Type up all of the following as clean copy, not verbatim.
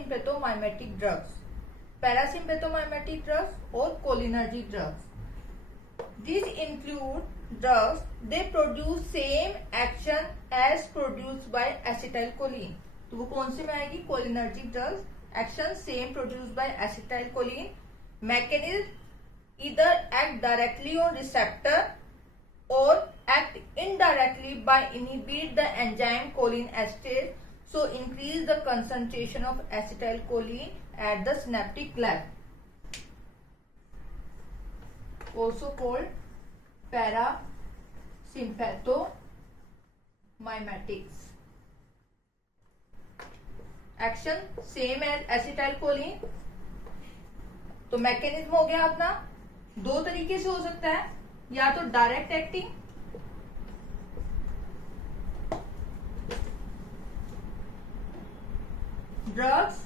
पैरासिम्पेथोमाइमेटिक drugs, पैरासिम्पेथोमाइमेटिक drugs और cholinergic drugs. These include drugs they produce same action as produced by acetylcholine। तो वो कौन से में आएगी? Cholinergic drugs, action same produced by acetylcholine, mechanism either act directly on receptor or act indirectly by inhibit the enzyme choline esterase, so increase the concentration of acetylcholine at the synaptic cleft, also called parasympathomimetics। Action same as acetylcholine. तो mechanism हो गया अपना, दो तरीके से हो सकता है, या तो direct acting, drugs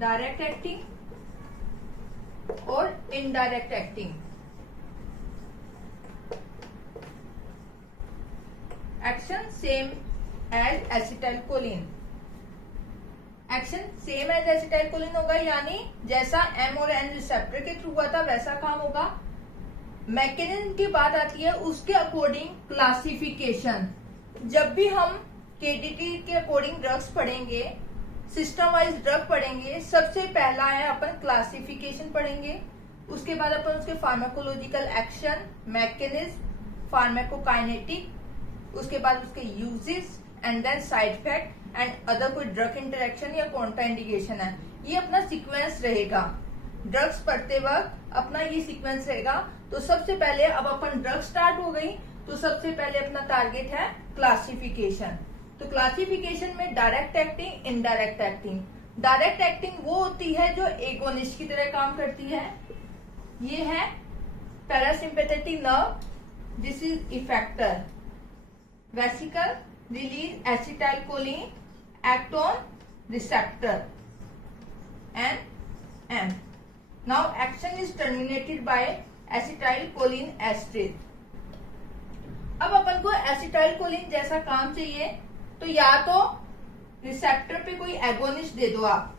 direct acting और indirect acting. Action same as acetylcholine, action same as acetylcholine होगा, यानी जैसा एम और एन रिसेप्टर के थ्रू हुआ था वैसा काम होगा। मैकेनिज्म की बात आती है उसके अकॉर्डिंग क्लासिफिकेशन। जब भी हम केडीटी के अकॉर्डिंग ड्रग्स पढ़ेंगे, सिस्टम वाइज ड्रग पढ़ेंगे, सबसे पहला है अपन क्लासिफिकेशन पढ़ेंगे, उसके बाद अपन उसके फार्माकोलॉजिकल एक्शन, मैकेनिज्म, फार्माकोकाइनेटिक, उसके बाद उसके uses and then side effect and other कोई ड्रग इंटरेक्शन या कॉन्ट्राइंडिकेशन है। ये अपना सीक्वेंस रहेगा, ड्रग्स पढ़ते वक्त अपना ये सीक्वेंस रहेगा। तो सबसे पहले अब अपन ड्रग स्टार्ट हो गई, तो सबसे पहले अपना टारगेट है क्लासिफिकेशन। तो क्लासिफिकेशन में direct acting, indirect acting. Direct acting वो होती है जो एगोनिस्ट की तरह काम करती है। ये है parasympathetic nerve, this is effector, vesicle release acetylcholine, act on receptor and M. Now action is terminated by acetylcholine esterase. अब अपन को एसिटाइलकोलिन जैसा काम चाहिए, तो या तो रिसेप्टर पे कोई एगोनिस्ट दे दो आप,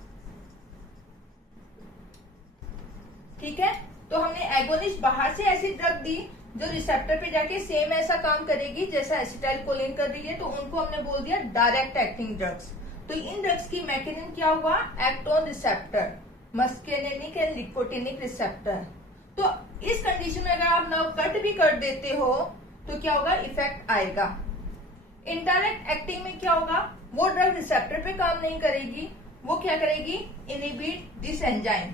ठीक है। तो हमने एगोनिस्ट बाहर से ऐसी ड्रग दी जो रिसेप्टर पे जाके सेम ऐसा काम करेगी जैसा एसिटाइलकोलिन कर रही है, तो उनको हमने बोल दिया डायरेक्ट एक्टिंग ड्रग्स। तो इन ड्रग्स की मैकेनिज्म क्या हुआ? Act on receptor, muscarinic and nicotinic receptor. तो इस कंडीशन में अगर आप नर्व कट भी कर देते हो तो क्या होगा? इफेक्ट आएगा। इनडायरेक्ट एक्टिंग में क्या होगा? वो ड्रग रिसेप्टर पे काम नहीं करेगी, वो क्या करेगी? Inhibit this enzyme,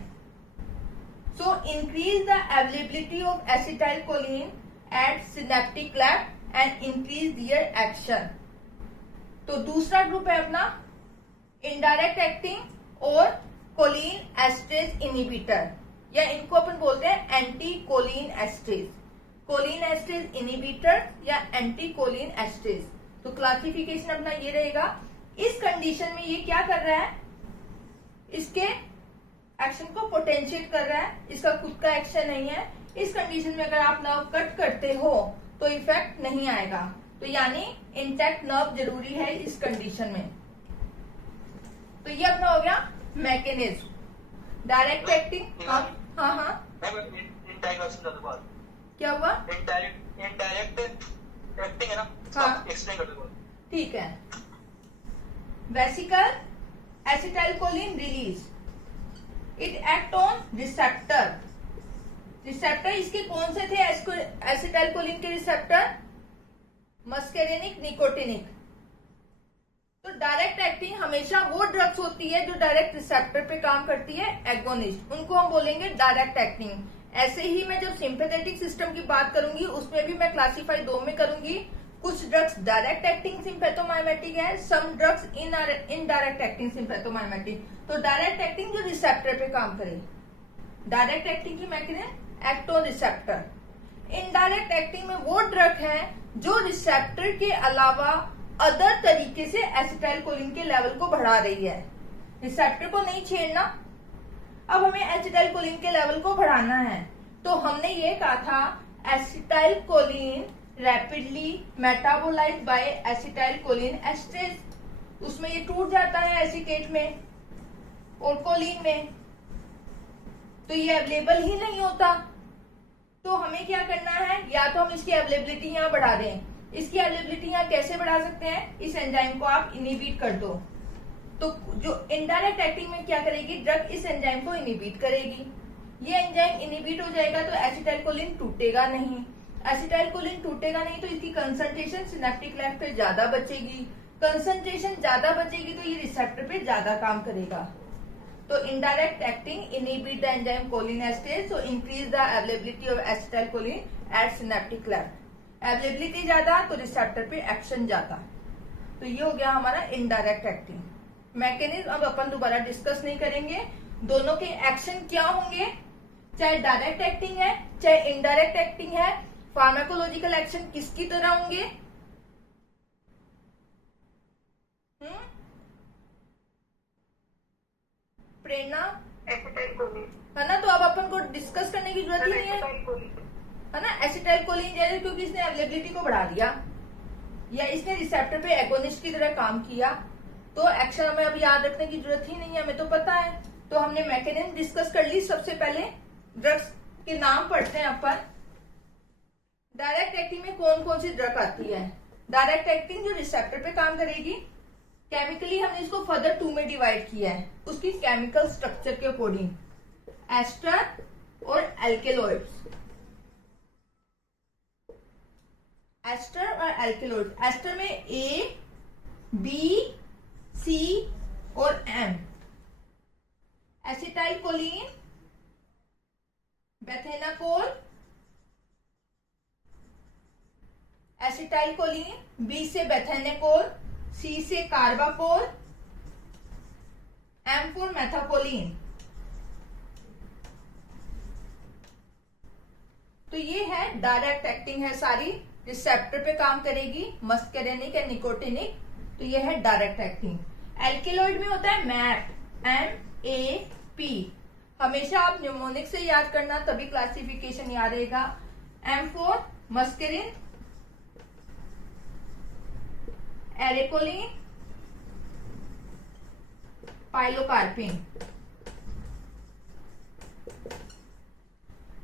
so increase the availability of acetylcholine at synaptic cleft and increase their action. तो दूसरा ग्रुप है अपना इनडायरेक्ट एक्टिंग और कोलिन एस्ट्रेज इनहिबिटर, या इनको अपन बोलते हैं anti choline esterase, choline esterase inhibitor या एंटी कोलिन एस्ट्रेज। तो क्लासिफिकेशन अपना ये रहेगा। इस कंडीशन में ये क्या कर रहा है? इसके एक्शन को पोटेंशिएट कर रहा है, इसका खुद का एक्शन नहीं है। इस कंडीशन में अगर आप नर्व कट करते हो तो इफेक्ट नहीं आएगा, तो यानी इंटैक्ट नर्व जरूरी है इस कंडीशन में। तो ये अपना हो गया मैकेनिज्म। डायरेक्ट एक्टिंग, हाँ हाँ हाँ क्या हुआ? इनडायरेक्ट एक्टिंग है ना, हाँ एक्सप्लेन कर दो। ठीक है। Vesicle acetylcholine release, it act on receptor. Receptor इसके कौन से थे? एसिटाइलकोलिन के रिसेप्टर मस्केरेनिक, निकोटिनिक। तो डायरेक्ट एक्टिंग हमेशा वो ड्रग्स होती है जो डायरेक्ट रिसेप्टर पे काम करती है, एगोनिस्ट, उनको हम बोलेंगे डायरेक्ट एक्टिंग। ऐसे ही मैं जब सिंपैथेटिक सिस्टम की बात करूंगी उसमें भी मैं क्लासिफाई दो में करूंगी। कुछ ड्रग्स डायरेक्ट एक्टिंग सिंपैथोमाइमेटिक है, some drugs indirect acting sympathomimetic. तो डायरेक्ट एक्टिंग जो रिसेप्टर पे काम करे, डायरेक्ट एक्टिंग की mechanism act on receptor. Indirect acting में वो ड्रग है जो रिसेप्टर के अलावा अदर तरीके से एसिटाइलकोलिन के लेवल को बढ़ा रही है। रिसेप्टर को नहीं छेड़ना, अब हमें एसिटाइलकोलिन के लेवल को बढ़ाना है। तो हमने ये कहा था acetylcholine rapidly metabolise by acetylcholine esterase, उसमें ये टूट जाता है एसिटेट में और कोलिन में, तो ये अवेलेबल ही नहीं होता। तो हमें क्या करना है, या तो हम इसकी अवेलेबिलिटी यहाँ बढ़ा दें। इसकी अवेलेबिलिटी यहाँ कैसे बढ़ा सकते हैं, इस एंजाइम को आप इनिबिट कर दो, तो जो इनडायरेक्ट एक्टिंग में क्या करेगी, ड्रग इस एंजाइम को इनिबिट करेगी। ये एंजाइम इनिबिट हो जाएगा तो एसिटाइलकोलिन टूटेगा नहीं, एसिटाइलकोलिन टूटेगा नहीं तो इसकी कंसंट्रेशन सिनेप्टिक लैब पे ज्यादा बचेगी, कंसंट्रेशन ज्यादा बचेगी तो ये रिसेप्टर पे ज्यादा काम करेगा। तो indirect acting inhibit the enzyme Colin esterase, so increase the availability of acetylcholine at synaptic lab. अवेलेबिलिटी ज्यादा तो रिसेप्टर पे एक्शन ज्यादा। तो ये हो गया हमारा इनडायरेक्ट एक्टिंग। मैकेनिज्म अब अपन दोबारा डिस्कस नहीं करेंगे, दोनों के एक्शन क्या होंगे, चाहे डायरेक्ट एक्टिंग है चाहे इनडायरेक्ट एक्टिंग है, फार्माकोलॉजिकल एक्शन किसकी तरह होंगे। प्रेरणा है ना, तो अब अपन को डिस्कस करने की जरूरत ही नहीं है ना। एसिटाइलकोलिन जैसे क्योंकि इसने अवेलेबिलिटी को बढ़ा दिया या इसने रिसेप्टर पे एगोनिस्ट की तरह काम किया, तो एक्शन हमें अब याद रखने की जरूरत ही नहीं है, हमें तो पता है। तो हमने मैकेनिज्म डिस्कस कर ली। सबसे पहले ड्रग्स के नाम पढ़ते हैं अपन। डायरेक्ट एक्टिंग में कौन कौन सी ड्रग आती है। डायरेक्ट एक्टिंग जो रिसेप्टर पे काम करेगी, केमिकली हमने इसको फर्दर 2 में डिवाइड किया है उसकी केमिकल स्ट्रक्चर के अकॉर्डिंग, एस्टर और एल्केलॉइड्स। एस्टर और एल्केलॉइड्स, एस्टर में ए, बी, सी और एम। एसिटाइलकोलिन, बेथेनाकोल, एसिटाइलकोलिन, बी से बेथेनाकोल, सी से कार्बाकोल, एम फॉर मेथाकोलिन। तो ये है डायरेक्ट एक्टिंग है सारी, रिसेप्टर पे काम करेगी, मस्करेनिक एंड निकोटिनिक, तो ये है डायरेक्ट एक्टिंग। एल्केलॉइड में होता है मैप, MAP। हमेशा आप न्यूमोनिक से याद करना तभी क्लासिफिकेशन याद रहेगा। M for muscarine, arecoline, pilocarpine.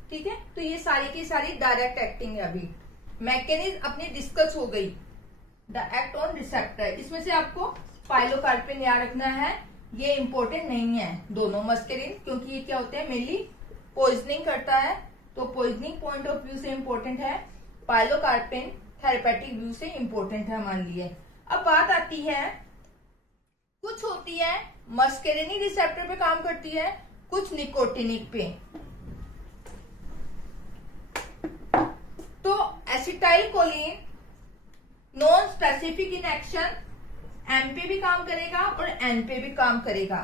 ठीक है, तो ये सारी की सारी डायरेक्ट एक्टिंग है। अभी मैकेनिज्म अपनी डिस्कस हो गई, द एक्ट ऑन रिसेप्टर। इसमें से आपको पाइलोकार्पिन याद रखना है, ये इंपॉर्टेंट नहीं है दोनों मस्करिन, क्योंकि ये क्या होते हैं मेनली पॉइजनिंग करता है, तो पॉइजनिंग पॉइंट ऑफ व्यू से इंपॉर्टेंट है। पाइलोकार्पिन थेरेपेटिक व्यू से इंपॉर्टेंट है मान लिए। अब बात आती है, कुछ होती है मस्करिनिक रिसेप्टर पे काम करती है, कुछ निकोटिनिक पे। तो acetylcholine non specific in action M पे भी काम करेगा और एन पे भी काम करेगा,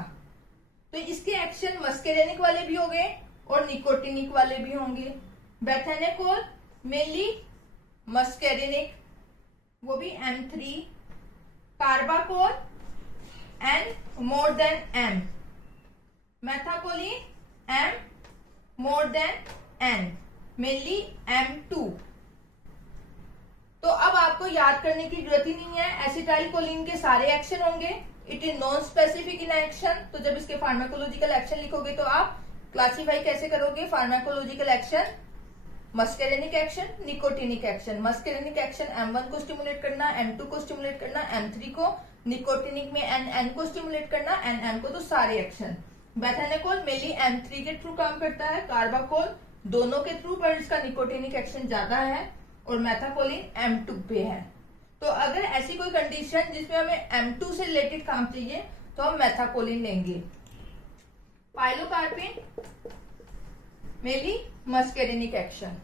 तो इसके एक्शन मस्करेनिक वाले भी होंगे और निकोटिनिक वाले भी होंगे। बेथेनाकोल मेनली मस्करेनिक, वो भी M3। Carbachol N more than M। Methacholine M more than N, mainly M2। तो अब आपको याद करने की जरूरत ही नहीं है, एसिटाइलकोलिन के सारे एक्शन होंगे, it is non specific in action. तो जब इसके फार्माकोलॉजिकल एक्शन लिखोगे तो आप क्लासिफाई कैसे करोगे, pharmacological action, muscarinic action, nicotinic action. Muscarinic action M1 को स्टिमुलेट करना, M2 को स्टिमुलेट करना, M3 को, निकोटिनिक में N को स्टिमुलेट करना, NM को, तो सारे एक्शन। बेथेनाकोल मेनली M3 के थ्रू काम करता है, कार्बाकोल दोनों के थ्रू, पर इसका निकोटिनिक एक्शन ज्यादा है, और मेथाकोलिन M2 पे है। तो अगर ऐसी कोई कंडीशन जिसमें हमें M2 से रिलेटेड काम चाहिए तो हम मेथाकोलिन लेंगे। Pilocarpine mainly muscarinic action.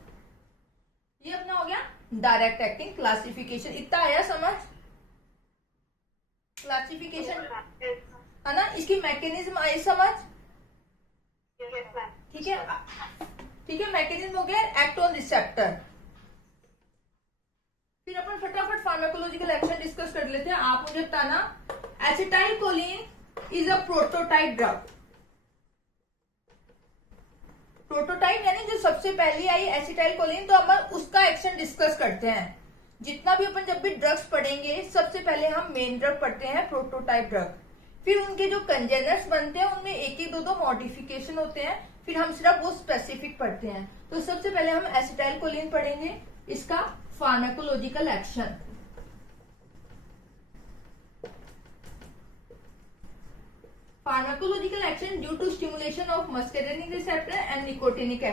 ये अपना हो गया डायरेक्ट एक्टिंग क्लासिफिकेशन। इतना आया समझ, क्लासिफिकेशन है ना, इसकी मैकेनिज्म आई समझ। ठीक है, ठीक है, मैकेनिज्म हो गया एक्ट ऑन रिसेप्टर। फिर अपन फटाफट फार्माकोलॉजिकल एक्शन डिस्कस कर लेते हैं। आप मुझे बताना, acetylcholine is a prototype drug. Prototype यानी जो सबसे पहले आई एसिटाइल कोलिन, तो अपन उसका एक्शन डिस्कस करते हैं। जितना भी अपन जब भी ड्रग्स पढ़ेंगे सबसे पहले हम मेन ड्रग पढ़ते हैं, प्रोटोटाइप ड्रग। फिर उनके जो कंजेनर्स बनते हैं उनमें एक एक दो मॉडिफिकेशन होते हैं, फिर हम सिर्फ वो स्पेसिफिक पढ़ते हैं। तो सबसे पहले हम एसिटाइल कोलिन पढ़ेंगे, इसका pharmacological action. Pharmacological action due to stimulation of muscarinic receptor and nicotinic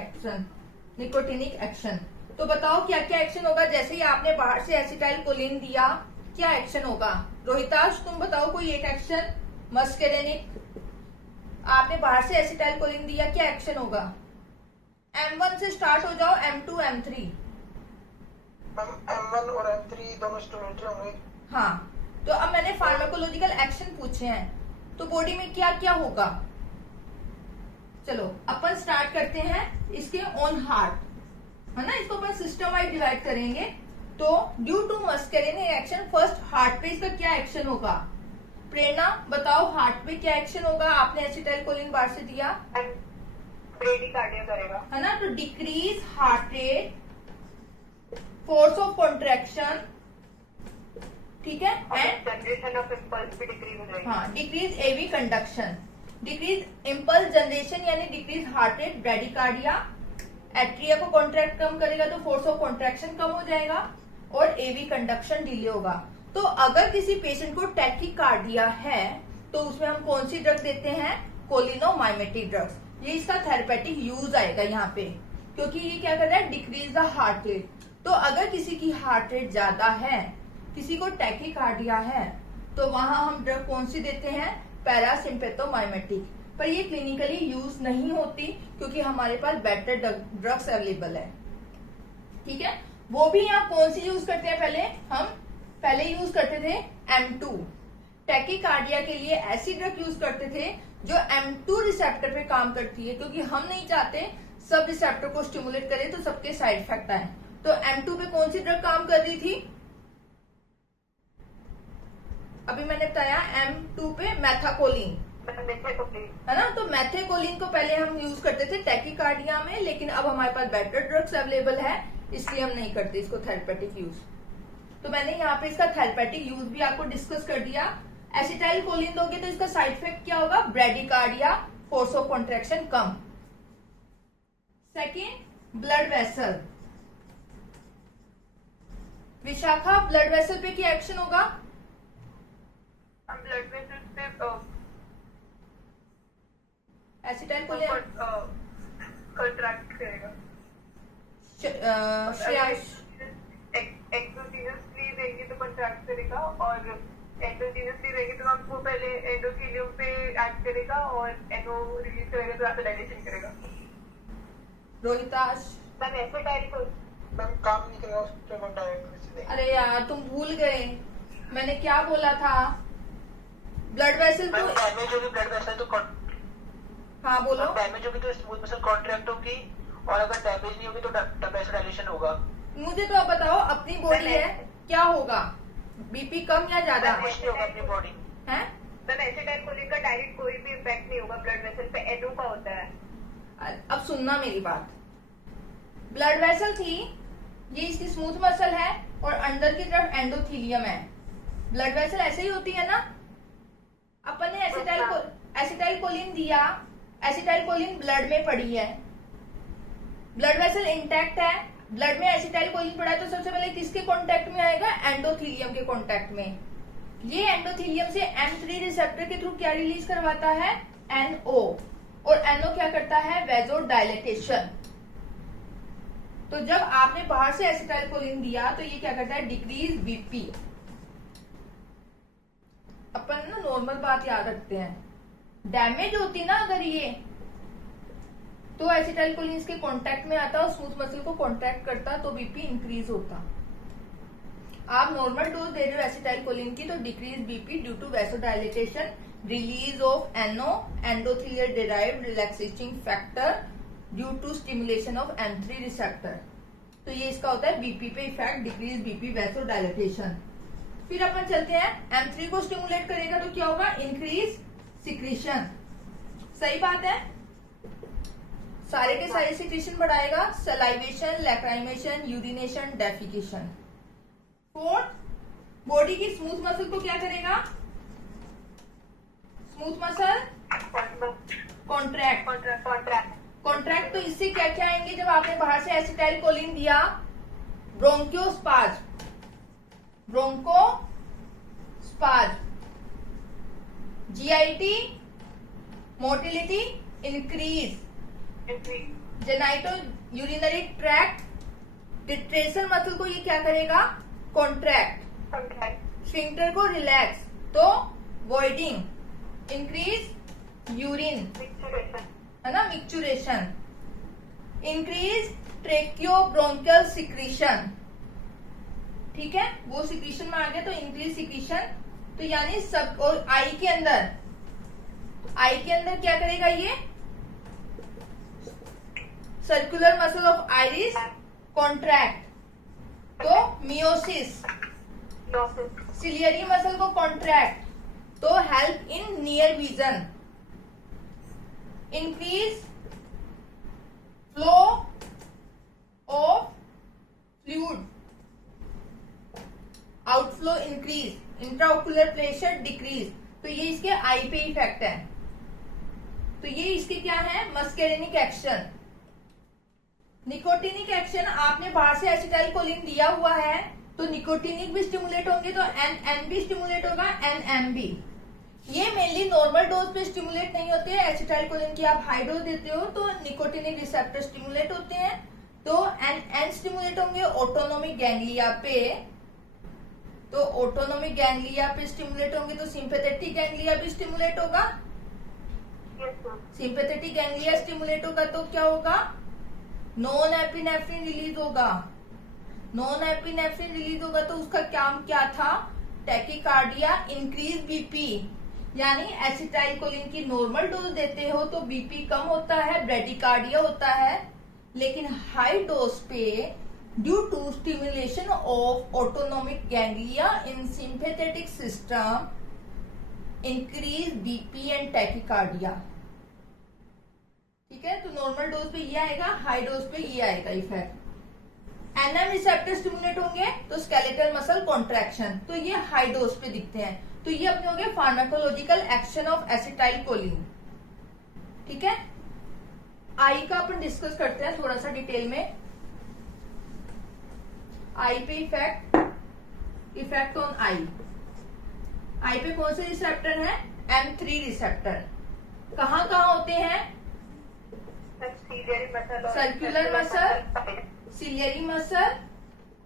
action. तो बताओ क्या क्या एक्शन होगा। जैसे ही आपने बाहर से एसिटाइल कोलिन दिया, क्या एक्शन होगा? रोहिताश तुम बताओ कोई एक एक्शन। मस्केरेनिक, आपने बाहर से एसिटाइल कोलिन दिया, क्या एक्शन होगा? M1 से स्टार्ट हो जाओ, M2 M3। M1 और M3 दोनों स्टिमुलेटर होंगे। हाँ, तो अब मैंने फार्माकोलॉजिकल एक्शन पूछे हैं, तो बॉडी में क्या क्या होगा। चलो अपन स्टार्ट करते हैं इसके ऑन हार्ट, है ना। इसको अपन सिस्टम वाइज डिवाइड करेंगे। तो due to muscarinic action, first heart पे इसका क्या एक्शन होगा? प्रेरणा बताओ, हार्ट पे क्या एक्शन होगा? आपने एसिटाइल कोलिन बाहर से दिया, ब्रेडिकार्डिया करेगा, है ना। तो decrease heart rate, force of contraction, ठीक है, एंड जनरेशन ऑफ इम्पल्स भी डिक्रीज हो जाएगी। हाँ, decrease AV conduction. Decrease impulse generation यानी decrease heart rate, bradycardia, atria को कॉन्ट्रैक्ट कम करेगा तो फोर्स ऑफ कॉन्ट्रैक्शन कम हो जाएगा और एवी कंडक्शन डिले होगा। तो अगर किसी पेशेंट को टैकीकार्डिया है तो उसमें हम कौन सी ड्रग देते हैं? कोलिनोमाइमेटिक ड्रग्स। ये इसका थेरेपेटिक यूज आएगा यहाँ पे, क्योंकि ये क्या कर रहा है? Decrease the heart rate. तो अगर किसी की हार्ट रेट ज्यादा है, किसी को टैकीकार्डिया है, तो वहां हम ड्रग कौन सी देते हैं? पैरासिम्पेथोमाइमेटिक। पर ये क्लिनिकली यूज नहीं होती क्योंकि हमारे पास बेटर ड्रग्स अवेलेबल है, ठीक है। वो भी यहाँ कौन सी यूज करते हैं? पहले यूज करते थे M2। टैकीकार्डिया के लिए ऐसी ड्रग यूज करते थे जो M2 रिसेप्टर पे काम करती है, क्योंकि हम नहीं चाहते सब रिसेप्टर को स्टिमुलेट करें तो सबके साइड इफेक्ट आए। तो M2 पे कौन सी ड्रग काम कर रही थी? अभी मैंने बताया M2 पे मैथाकोलिन, है ना। तो मैथेकोलिन को पहले हम यूज करते थे टैकीकार्डिया में, लेकिन अब हमारे पास बेटर ड्रग्स अवेलेबल है, इसलिए हम नहीं करते इसको थेरेपेटिक यूज। तो मैंने यहाँ पे इसका थेरेपेटिक यूज भी आपको डिस्कस कर दिया। एसिटाइल कोलिन दोगे तो इसका साइड इफेक्ट क्या होगा? Bradycardia, force of contraction come. Second, blood vessel. Vishakha, blood vessel पे क्या एक्शन होगा? ब्लड वेसल्स पे एसिटाइल कोलिन कंट्रैक्ट करेगा। श्रेयांश, एक्सोजीनसली रहेंगे तो कंट्रैक्ट करेगा और एंडोजीनसली रहेंगे तो आपको पहले एंडोथेलियम पे एक्ट करेगा और एनो रिलीज करेगा तो डायलेशन करेगा। Rohitash, ma'am acetyl co ma'am काम नहीं करेगा, उस पे डायरेक्ट। अरे यार तुम भूल गए, मैंने क्या बोला था? ब्लड वेसल तो डैमेज होगी, ब्लड वेसल तो हाँ बोलो। डैमेज होगी तो स्मूथ मसल कॉन्ट्रैक्ट होगी और अगर डैमेज नहीं होगी तो डायलेशन होगा। मुझे तो आप बताओ, अपनी बॉडी है, क्या होगा? बीपी कम या ज्यादा कुछ नहीं होगा अपनी बॉडी है? मैम एसिटाइल कोलिन का डायरेक्ट कोई भी इफेक्ट नहीं होगा ब्लड वेसल पे, एनो का होता है। अब सुनना मेरी बात। ब्लड वेसल थी, ये इसकी स्मूथ मसल है और अंदर की तरफ एंडोथीलियम है। ब्लड वेसल ऐसे ही होती है ना। अपन ने एसिटाइल कोलिन दिया, एसिटाइल कोलिन ब्लड में पड़ी है, ब्लड वेसल इंटैक्ट है, ब्लड में एसिटाइल कोलिन पड़ा है, तो सबसे पहले किसके कांटेक्ट में आएगा? एंडोथीलियम के कांटेक्ट में। ये एंडोथीलियम से M3 रिसेप्टर के थ्रू क्या रिलीज करवाता है? NO, और NO क्या करता है? वेजो डायलेटेशन। तो जब आपने बाहर से एसिटाइल कोलिन दिया तो ये क्या करता है? Decrease BP. अपन ना नॉर्मल बात याद रखते हैं, डैमेज होती ना अगर ये, तो एसिटाइल कोलिन इसके कांटेक्ट में आता और स्मूथ मसल को कॉन्ट्रैक्ट करता तो बीपी इंक्रीज होता। आप नॉर्मल डोज दे रहे हो एसिटाइल कोलिन की तो decrease BP due to vasodilatation, release of NO, endothelial derived relaxing factor due to stimulation of M3 receptor. तो ये इसका होता है बीपी पे इफेक्ट, डिक्रीज बीपी, वैसोडाइलेटेशन। फिर अपन चलते हैं, M3 को स्टिमुलेट करेगा तो क्या होगा? Increase secretion. सही बात है। सारे के सारे सिक्रीशन बढ़ाएगा, salivation, lacrimation, urination, defecation. Fourth, body की स्मूथ मसल को क्या करेगा? Smooth muscle contract. कॉन्ट्रैक्ट तो इससे क्या क्या आएंगे? जब आपने बाहर से एसिटाइल कोलिन दिया, bronchospasm, bronchospasm, GIT, motility increase, genitourinary tract, detrusor muscle को ये क्या करेगा? कॉन्ट्रैक्ट। स्फिंक्टर को रिलैक्स, तो वॉइडिंग, इंक्रीज यूरिन, है ना, मिक्चुरेशन, इंक्रीज ट्रेकियोब्रोंकियल सिक्रीशन। ठीक है, वो सिक्रीशन में आ गया तो इंक्रीज सिक्रीशन। तो यानी सब, और आई के अंदर क्या करेगा? ये circular muscle of iris contract, तो मियोसिस। सिलियरी मसल को कॉन्ट्रैक्ट, तो help in near vision, increase flow of fluid, outflow increase, intraocular pressure decrease. तो ये इसके आई पे इफेक्ट है। तो ये इसके क्या है? मस्केरेनिक एक्शन। निकोटिनिक एक्शन, आपने बाहर से एसिटाइल कोलिन दिया हुआ है तो निकोटिनिक भी स्टिमुलेट होंगे, तो एन भी स्टिमुलेट होगा, एन भी। ये मेनली नॉर्मल डोज पे स्टिमुलेट नहीं होते हैं। एसिटाइल कोलिन की आप हाई डोज देते हो तो निकोटिनिक रिसेप्टर स्टिमुलेट होते हैं, तो एन स्टिमुलेट होंगे ऑटोनोमिक गैंग्लिया पे। तो ऑटोनोमिक गैंग्लिया पे स्टिमुलेट होंगे तो सिंपैथेटिक गैंग्लिया भी स्टिमुलेट होगा। सिंपैथेटिक गैंग्लिया स्टिमुलेट होगा तो क्या होगा? नॉन एपिनेफ्रिन रिलीज होगा। नॉन एपिनेफ्रिन रिलीज होगा तो उसका काम क्या था? Tachycardia, increase BP. यानी एसिटाइल कोलिन की नॉर्मल डोज देते हो तो बीपी कम होता है, ब्रेडिकार्डिया होता है। लेकिन हाई डोज पे due to stimulation of autonomic ganglia in sympathetic system increase BP and tachycardia. ठीक है, तो नॉर्मल डोज पे ये आएगा, हाई डोज पे ये आएगा इफेक्ट। एनएम रिसेप्टर स्टिमुलेट होंगे तो स्केलेटल मसल कॉन्ट्रैक्शन, तो ये हाई डोज पे दिखते हैं। तो ये अपने हो गए pharmacological action of acetyl choline. ठीक है, आई का अपन डिस्कस करते हैं थोड़ा सा डिटेल में। आई पे इफेक्ट ऑन आई। आई पे कौन से रिसेप्टर है? M3 receptor. कहाँ कहाँ होते हैं? सर्कुलर मसल, सिलियरी मसल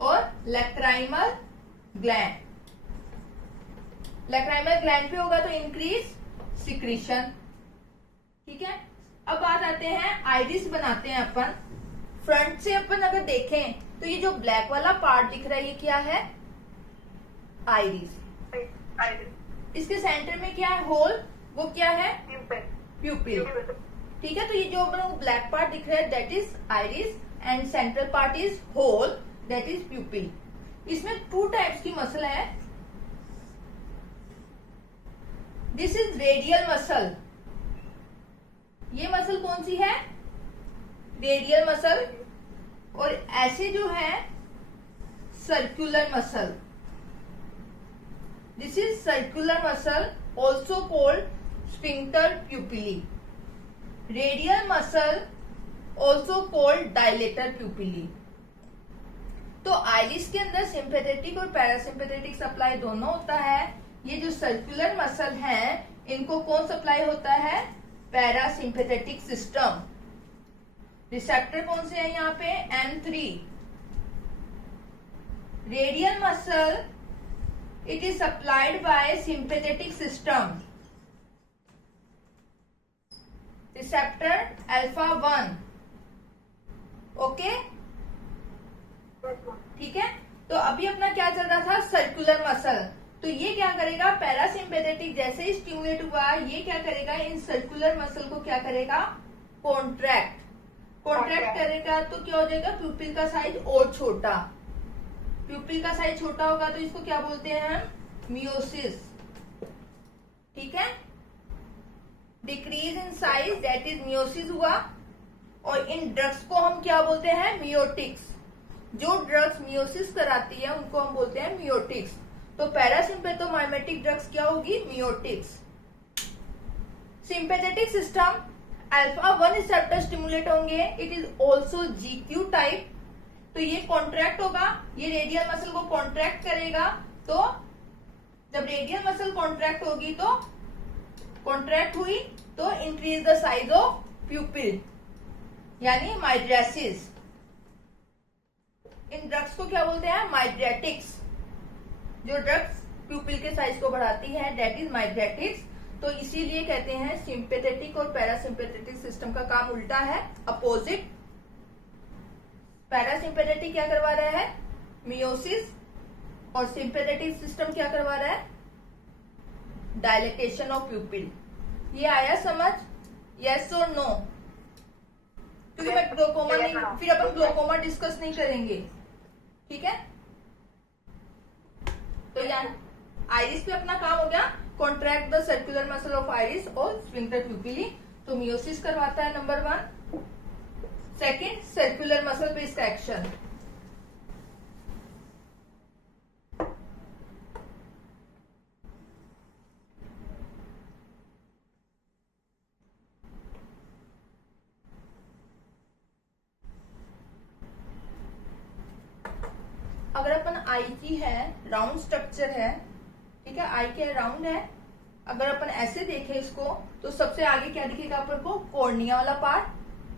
और लैक्राइमल ग्लैंड। लैक्राइमल ग्लैंड पे होगा तो इंक्रीज सिक्रीशन। ठीक है, अब बात आते हैं आइरिस बनाते हैं अपन। फ्रंट से अपन अगर देखें तो ये जो ब्लैक वाला पार्ट दिख रहा है ये क्या है? आइरिस। इसके सेंटर में क्या है? होल, वो क्या है? प्यूपिल। ठीक है, तो ये जो अपन को ब्लैक पार्ट दिख रहा है that is iris and central part is hole, that is pupil. इसमें 2 टाइप्स की मसल है। This is radial muscle. ये मसल कौन सी है? Radial muscle. और ऐसे जो है circular muscle. This is circular muscle also called sphincter pupillae. Radial muscle also called dilator pupillae. तो आइरिस के अंदर सिंपैथेटिक और पैरासिम्पैथेटिक सप्लाई दोनों होता है। ये जो सर्कुलर मसल है इनको कौन सप्लाई होता है? Parasympathetic system. रिसेप्टर कौन से है यहाँ पे? M3। Radial muscle it is supplied by sympathetic system. Receptor alpha 1. Okay, ठीक है। तो अभी अपना क्या चल रहा था? Circular muscle. तो ये क्या करेगा? पैरासिम्पैथेटिक जैसे ही स्टिमुलेट हुआ ये क्या करेगा? इन सर्कुलर मसल को क्या करेगा? कॉन्ट्रैक्ट करेगा। तो क्या हो जाएगा? प्यूपिल का साइज और छोटा। प्यूपिल का साइज छोटा होगा तो इसको क्या बोलते हैं हम? मियोसिस। ठीक है, decrease in size that is meiosis हुआ। और इन ड्रग्स को हम क्या बोलते हैं, मियोटिक्स। जो ड्रग्स मियोसिस कराती है उनको हम बोलते हैं मियोटिक्स। तो पैरासिम्पेथोमाइमेटिक ड्रग्स क्या होगी, miotics. Sympathetic system alpha 1 receptor stimulate होंगे, it is also GQ type. तो ये कॉन्ट्रैक्ट होगा, ये रेडियल मसल को कॉन्ट्रैक्ट करेगा। तो जब रेडियल मसल कॉन्ट्रैक्ट होगी तो कॉन्ट्रैक्ट हुई तो इंक्रीज द साइज ऑफ प्यूपिल यानी माइड्रेसिस। इन ड्रग्स को क्या बोलते हैं, माइड्रेटिक्स। जो ड्रग्स प्यूपिल के साइज को बढ़ाती है दैट इज माइड्रेटिक्स। तो इसीलिए कहते हैं सिंपैथेटिक और पैरासिम्पेथेटिक सिस्टम का काम उल्टा है, अपोजिट। पैरासिम्पेथेटिक क्या करवा रहा है, मियोसिस, और सिंपैथेटिक सिस्टम क्या करवा रहा है, डायलेटेशन ऑफ प्यूपिल। ये आया समझ, यस और नो? क्योंकि मैं ग्लोकोमा नहीं, फिर अपन ग्लोकोमा डिस्कस नहीं करेंगे, ठीक है। तो यार आइरिस पे अपना काम हो गया, contract the circular muscle of iris और स्फिंक्टर प्यूपिली। तो मियोसिस करवाता है नंबर 1। सेकेंड, सर्कुलर मसल पे इसका एक्शन। अगर अपन आई की है, राउंड स्ट्रक्चर है, ठीक है, आई क्या है, राउंड है। अगर अपन ऐसे देखें इसको तो सबसे आगे क्या दिखेगा अपन को, कॉर्निया वाला part,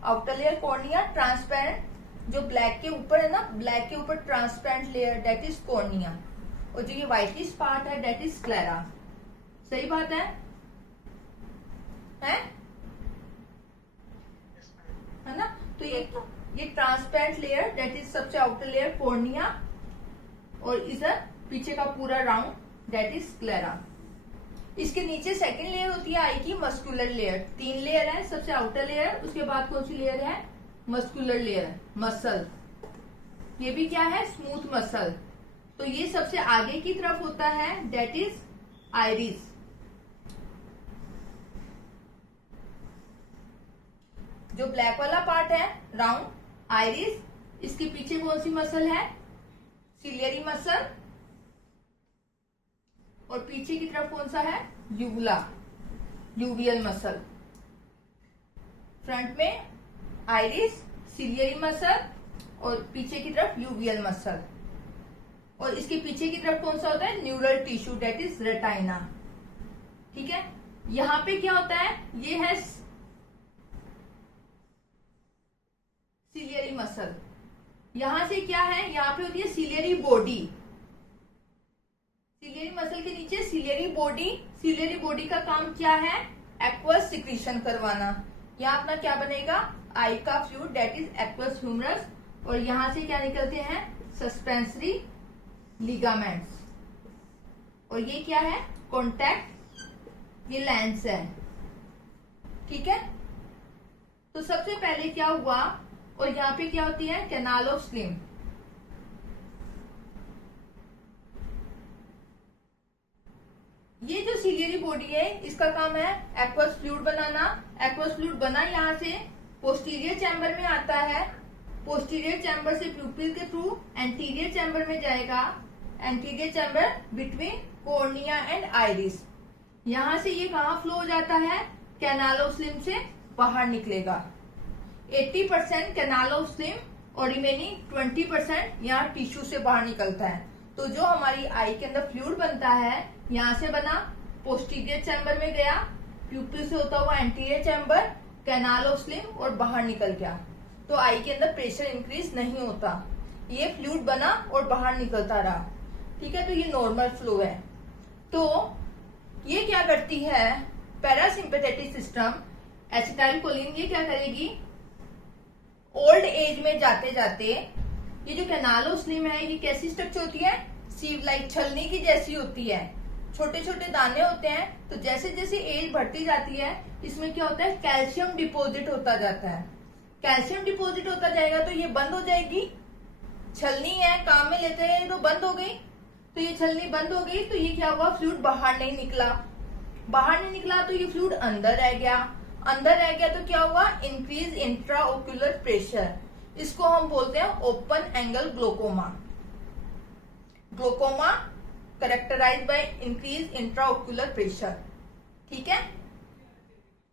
outer layer cornea, transparent जो ब्लैक के ऊपर है ना, ब्लैक के ऊपर transparent layer that is cornea, और जो ये व्हाइटिश पार्ट है दैट इज स्क्लेरा। सही बात है ना। तो ये ट्रांसपेरेंट लेयर दैट इज सबसे आउटर लेयर कॉर्निया, और इधर पीछे का पूरा राउंड दैट इज स्क्लेरा। इसके नीचे सेकंड लेयर होती है आई की, मस्कुलर लेयर। 3 लेयर है, सबसे आउटर लेयर, उसके बाद कौन सी लेयर है, मस्कुलर लेयर, मसल। ये भी क्या है, स्मूथ मसल। तो ये सबसे आगे की तरफ होता है दैट इज आइरिस। जो ब्लैक वाला पार्ट है राउंड, आइरिस। इसके पीछे कौन सी मसल है, सिलियरी मसल, और पीछे की तरफ कौन सा है, यूवुला, यूवियल मसल। फ्रंट में आइरिस, सिलियरी मसल, और पीछे की तरफ यूवियल मसल, और इसके पीछे की तरफ कौन सा होता है, neural tissue that is retina. ठीक है, यहां पे क्या होता है, ये है सिलियरी मसल। यहां से क्या है, यहाँ पे होती है सिलियरी बॉडी। सिलियरी मसल के नीचे सिलियरी बॉडी। सिलियरी बॉडी का काम क्या है, एक्वस सिक्रीशन करवाना। यहाँ अपना क्या बनेगा, आई का fluid that is aqueous humorous, और यहां से क्या निकलते हैं, सस्पेंसरी लिगामेंट्स। और ये क्या है, कॉन्टैक्ट, ये लेंस है। ठीक है, तो सबसे पहले क्या हुआ, और यहाँ पे क्या होती है, कैनाल ऑफ स्लिम। ये जो सिलियरी बॉडी है इसका काम है एक्वस फ्लूइड बनाना। एक्वस फ्लूइड बना यहाँ से पोस्टीरियर चैम्बर में आता है, पोस्टीरियर चैम्बर से प्यूपिल के थ्रू एंटीरियर चैम्बर में जाएगा, anterior chamber between cornea and iris. यहां से ये कहाँ फ्लो हो जाता है, कैनाल ऑफ स्लिम से बाहर निकलेगा। 80% कैनाल ऑफ स्लिम और रिमेनिंग 20% यहाँ टिश्यू से बाहर निकलता है। तो जो हमारी आई के अंदर फ्लूइड बनता है, यहाँ से बना, पोस्टीरियर चैम्बर में गया, प्यूपिल से होता हुआ anterior chamber, canal of slim और बाहर निकल गया। तो आई के अंदर प्रेशर इंक्रीज नहीं होता, ये फ्लूइड बना और बाहर निकलता रहा। ठीक है, तो ये नॉर्मल फ्लो है। तो ये क्या करती है, पैरासिम्पेथेटिक सिस्टम, एसिटाइलकोलिन ये क्या करेगी, ओल्ड एज में जाते जाते ये जो कैनाल ऑफ स्लिम है ये कैसी स्ट्रक्चर होती है, सीव लाइक, छलनी की जैसी होती है। छोटे छोटे दाने होते हैं। तो जैसे जैसे एज बढ़ती जाती है इसमें क्या होता है, कैल्शियम डिपोजिट होता जाता है। कैल्शियम डिपोजिट होता जाएगा तो ये बंद हो जाएगी। छलनी है, काम में लेते हैं तो बंद हो गई। तो ये छलनी बंद हो गई तो ये क्या हुआ, फ्लूइड बाहर नहीं निकला। बाहर नहीं निकला तो ये फ्लूइड अंदर रह गया। अंदर रह गया तो क्या हुआ, इंक्रीज इंट्राओक्यूलर प्रेशर। इसको हम बोलते हैं open angle glaucoma. Glaucoma characterised by increase intraocular pressure. ठीक है।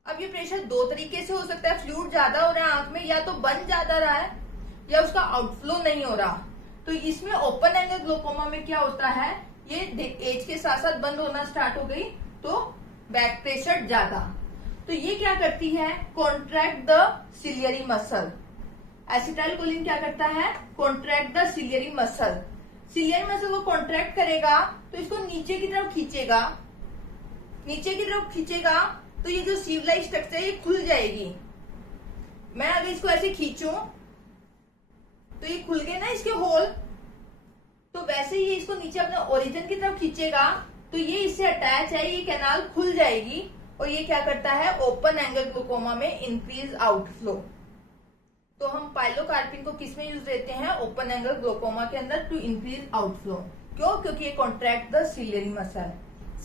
अब ये प्रेशर दो तरीके से हो सकता है, फ्लूइड ज्यादा हो रहा है आंख में, या तो बंद ज्यादा रहा है या उसका आउटफ्लो नहीं हो रहा। तो इसमें ओपन एंगल ग्लोकोमा में क्या होता है, ये एज के साथ साथ बंद होना स्टार्ट हो गई तो बैक प्रेशर ज्यादा। तो ये क्या करती है, contract the ciliary muscle. Acetylcholine क्या करता है, contract the ciliary muscle. Ciliary muscle को कॉन्ट्रैक्ट करेगा तो इसको नीचे की तरफ खींचेगा, नीचे की तरफ खींचेगा तो ये जो सीवलाइट स्ट्रक्चर है ये खुल जाएगी। मैं अगर इसको ऐसे खींचूं तो ये खुल गए ना इसके होल, तो वैसे ही इसको नीचे अपने ओरिजिन की तरफ खींचेगा तो ये इससे अटैच है, ये कैनाल खुल जाएगी और ये क्या करता है, ओपन एंगल ग्लूकोमा में इंक्रीज आउटफ्लो। तो हम पाइलोकार्पिन को किस में यूज देते हैं, ओपन एंगल ग्लूकोमा के अंदर टू इंक्रीज आउटफ्लो। क्यों, क्योंकि ये contract the ciliary muscle.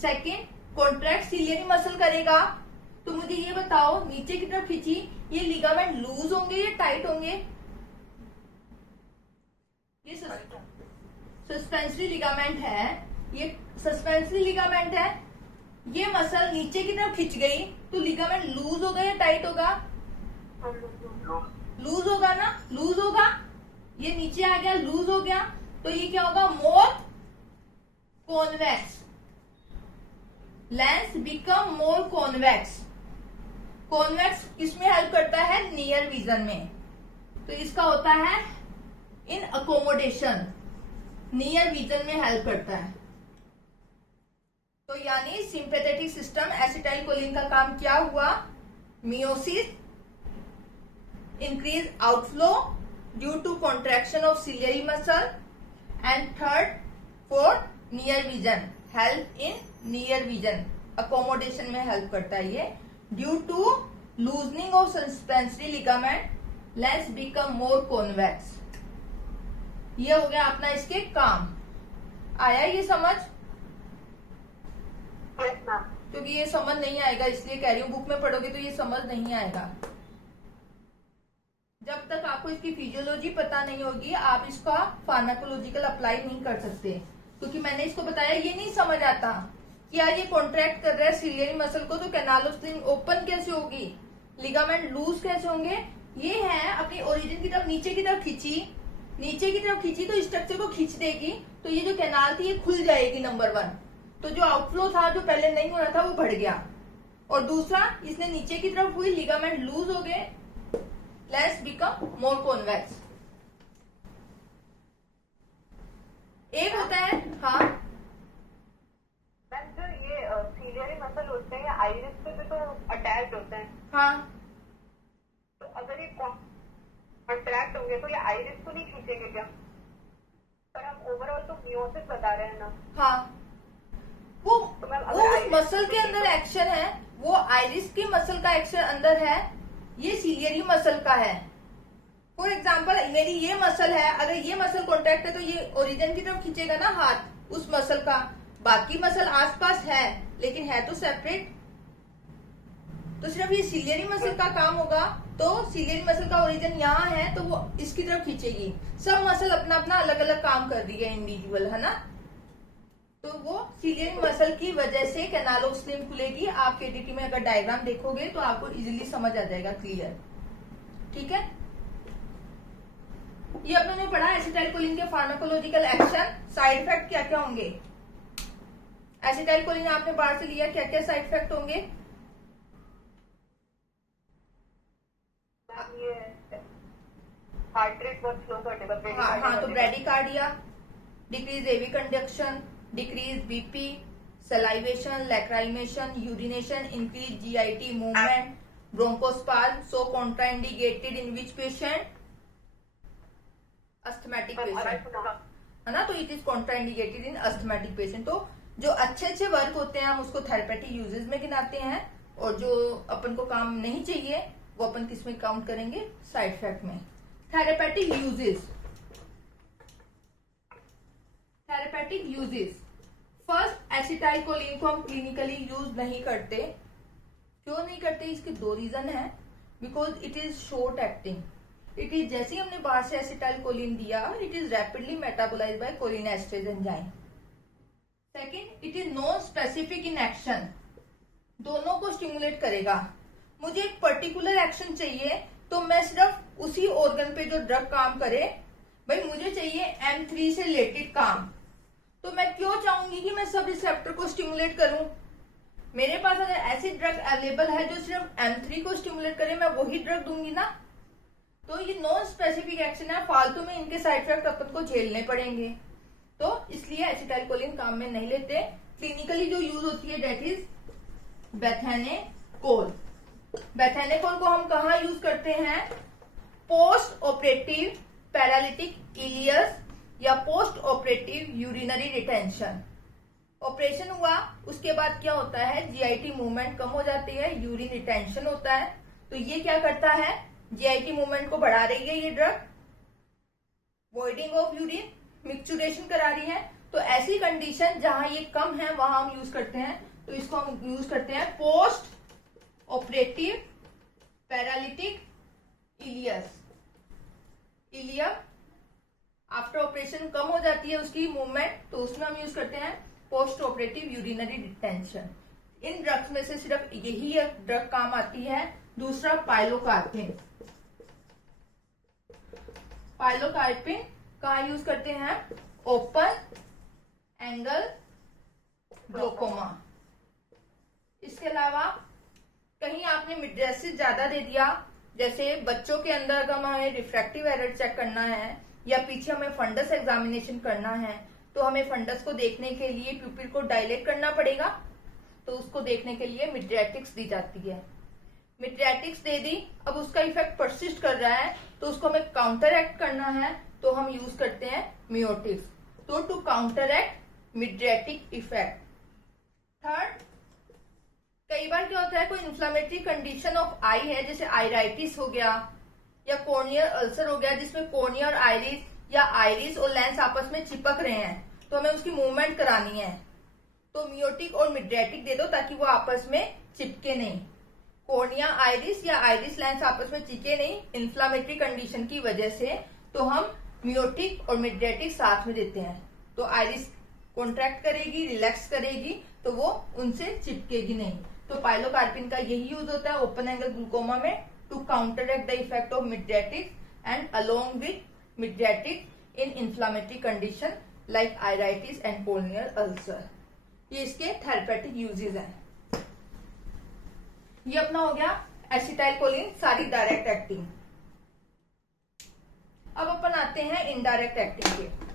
Second, contract ciliary muscle करेगा तो मुझे ये बताओ, नीचे की तरफ खींची, ये लिगामेंट लूज होंगे या टाइट होंगे, ये सस्पेंसरी लिगामेंट है, ये सस्पेंसरी लिगामेंट है, ये मसल नीचे की तरफ खिंच गई तो लिगामेंट लूज होगा या टाइट होगा, लूज होगा ना, लूज होगा। ये नीचे आ गया, लूज हो गया तो ये क्या होगा, more convex, lens become more convex. Convex किसमें हेल्प करता है, नियर विजन में। तो इसका होता है इन अकोमोडेशन, नियर विजन में हेल्प करता है। तो यानी सिंपैथेटिक सिस्टम एसिटाइलकोलिन का काम क्या हुआ, miosis, increase outflow due to contraction of ciliary muscle, and third fourth near vision, help in near vision, accommodation में हेल्प करता है ये। Due to loosening of suspensory ligament, lens become more convex. ये हो गया अपना इसके काम। आया ये समझ, क्योंकि ये समझ नहीं आएगा इसलिए कह रही हूँ, बुक में पढ़ोगे तो ये समझ नहीं आएगा। जब तक आपको इसकी फिजियोलॉजी पता नहीं होगी आप इसका फार्माकोलॉजिकल अप्लाई नहीं कर सकते, क्योंकि मैंने इसको बताया ये नहीं समझ आता कि यार ये कॉन्ट्रैक्ट कर रहा है सिलियरी मसल को तो कैनाल ऑफ स्लिंग ओपन कैसे होगी, लिगामेंट लूज कैसे होंगे। ये है अपनी ओरिजिन की तरफ नीचे की तरफ खींची, नीचे की तरफ खींची तो स्ट्रक्चर को खींच देगी तो ये जो कैनाल थी ये खुल जाएगी, नंबर वन। तो जो आउटफ्लो था जो पहले नहीं हो रहा था वो बढ़ गया, और दूसरा इसने नीचे की तरफ हुई, लिगामेंट लूज हो गए, लेंस बिकम मोर कॉन्वेक्स। एक होता है, हाँ मैम, जो ये सिलियरी मसल होते हैं आइरिस पे भी तो अटैच होते हैं। हाँ, तो अगर ये कॉन्ट्रैक्ट होंगे तो ये आइरिस को नहीं खींचेंगे क्या? पर हम ओवरऑल तो मियोसिस बता रहे हैं ना। हाँ, वो मसल के अंदर एक्शन है, वो आइरिस की मसल का एक्शन अंदर है, ये सिलियरी मसल का है। फॉर एग्जाम्पल मेरी ये मसल है, अगर ये मसल कॉन्ट्रैक्ट है तो ये ओरिजिन की तरफ खींचेगा ना हाथ उस मसल का, बाकी मसल आसपास है लेकिन है तो सेपरेट। तो सिर्फ ये सिलियरी मसल का काम होगा, तो सिलियरी मसल का ओरिजिन यहाँ है तो वो इसकी तरफ खींचेगी। सब मसल अपना अपना अलग अलग काम कर रही है, इंडिविजुअल है ना। तो वो सिलियरी मसल की वजह से कैनाल ऑफ स्लिंग खुलेगी। आप केटीटी में अगर डायग्राम देखोगे तो आपको इजीली समझ आ जाएगा, क्लियर। ठीक है, ये अपने ने पढ़ा एसिटाइलकोलिन के फार्माकोलॉजिकल एक्शन, साइड इफेक्ट क्या क्या होंगे। एसिटाइलकोलिन आपने बाहर से लिया, क्या क्या साइड इफेक्ट होंगे। हार्ट रेट बहुत स्लो करेगा। हाँ, तो bradycardia, decrease AV conduction, decrease BP, salivation, lacrimation, urination, increase GIT movement, bronchospasm, so contraindicated in which patient, asthmatic patient, है ना। तो it is contraindicated in asthmatic patient. तो जो अच्छे अच्छे वर्क होते हैं हम उसको थेरेपेटिक यूजेस में गिनाते हैं, और जो अपन को काम नहीं चाहिए वो अपन किस में काउंट करेंगे, साइड इफेक्ट में। Therapeutic uses, therapeutic uses. First, acetylcholine को हम क्लिनिकली यूज नहीं करते, क्यों नहीं करते, इसके दो रीजन है। Because it is short acting, it is जैसे ही हमने बाहर से एसिटाइल कोलिन दिया, इट is rapidly metabolised by cholinesterase enzyme. Second, it is non specific in action, दोनों को स्टिमुलेट करेगा। मुझे एक पर्टिकुलर एक्शन चाहिए तो मैं सिर्फ उसी ऑर्गन पे जो ड्रग काम करे, भाई मुझे चाहिए M3 से रिलेटेड काम, तो मैं क्यों चाहूंगी कि मैं सब रिसेप्टर को स्टिमुलेट करूं। मेरे पास अगर ऐसी ड्रग अवेलेबल है जो सिर्फ M3 को स्टिमुलेट करे, मैं वही ड्रग दूंगी ना। तो ये नॉन स्पेसिफिक एक्शन है, फालतू में इनके साइड इफेक्ट अपन को झेलने पड़ेंगे, तो इसलिए एसिटाइलकोलिन काम में नहीं लेते। क्लिनिकली जो यूज होती है डेट इज बेथेनेकोल। बेथेनेकोल को हम कहाँ यूज करते हैं, पोस्ट ऑपरेटिव पैरालिटिक इलियस या post operative urinary retention. Operation हुआ उसके बाद क्या होता है, जीआईटी मूवमेंट कम हो जाती है, यूरिन रिटेंशन होता है, तो ये क्या करता है, जीआईटी मूवमेंट को बढ़ा रही है ये ड्रग, वॉइडिंग ऑफ यूरिन, मिक्सचुरेशन करा रही है। तो ऐसी कंडीशन जहां ये कम है वहां हम यूज करते हैं, तो इसको हम यूज करते हैं post operative paralytic ileus. Ileum after operation कम हो जाती है उसकी मूवमेंट, तो उसमें हम यूज करते हैं पोस्ट ऑपरेटिव यूरिनरी रिटेंशन। इन ड्रग्स में से सिर्फ यही ड्रग काम आती है। दूसरा पाइलोकार्पिन। पाइलोकार्पिन कहाँ यूज करते हैं, ओपन एंगल ग्लोकोमा। इसके अलावा कहीं आपने मिड्रेसिस ज्यादा दे दिया, जैसे बच्चों के अंदर अगर हमें रिफ्रैक्टिव एरर चेक करना है या पीछे हमें फंडस एग्जामिनेशन करना है, तो हमें फंडस को देखने के लिए प्यूपिल को डायलेट करना पड़ेगा, तो उसको देखने के लिए मिड्रेटिक्स दी जाती है। मिड्रेटिक्स दे दी, अब उसका इफेक्ट परसिस्ट कर रहा है, तो उसको हमें काउंटर एक्ट करना है, तो हम यूज करते हैं मियोटिक्स, तो to counteract mydriatic effect. Third, कई बार क्या होता है, कोई इन्फ्लामेटरी कंडीशन ऑफ आई है, जैसे आयराइटिस हो गया या कॉर्नियल अल्सर हो गया, जिसमें कॉर्निया और आइरिस या आइरिस और लेंस आपस में चिपक रहे हैं, तो हमें उसकी मूवमेंट करानी है, तो मियोटिक और मिड्रेटिक दे दो ताकि वो आपस में चिपके नहीं। कॉर्निया आइरिस या आइरिस लेंस आपस में चिपके नहीं इन्फ्लामेटरी कंडीशन की वजह से, तो हम मियोटिक और मिड्रेटिक साथ में देते हैं, तो आइरिस कॉन्ट्रैक्ट करेगी, रिलैक्स करेगी, तो वो उनसे चिपकेगी नहीं। तो पाइलोकार्पिन का यही यूज होता है ओपन एंगल ग्लूकोमा में, to counteract the effect of mydriatic and along with mydriatic in inflammatory condition like iritis and corneal ulcer. ये इसके थेरेपेटिक यूजेस हैं। ये अपना हो गया एसिटाइलकोलिन, सारी डायरेक्ट एक्टिंग। अब अपन आते हैं इनडायरेक्ट एक्टिंग के।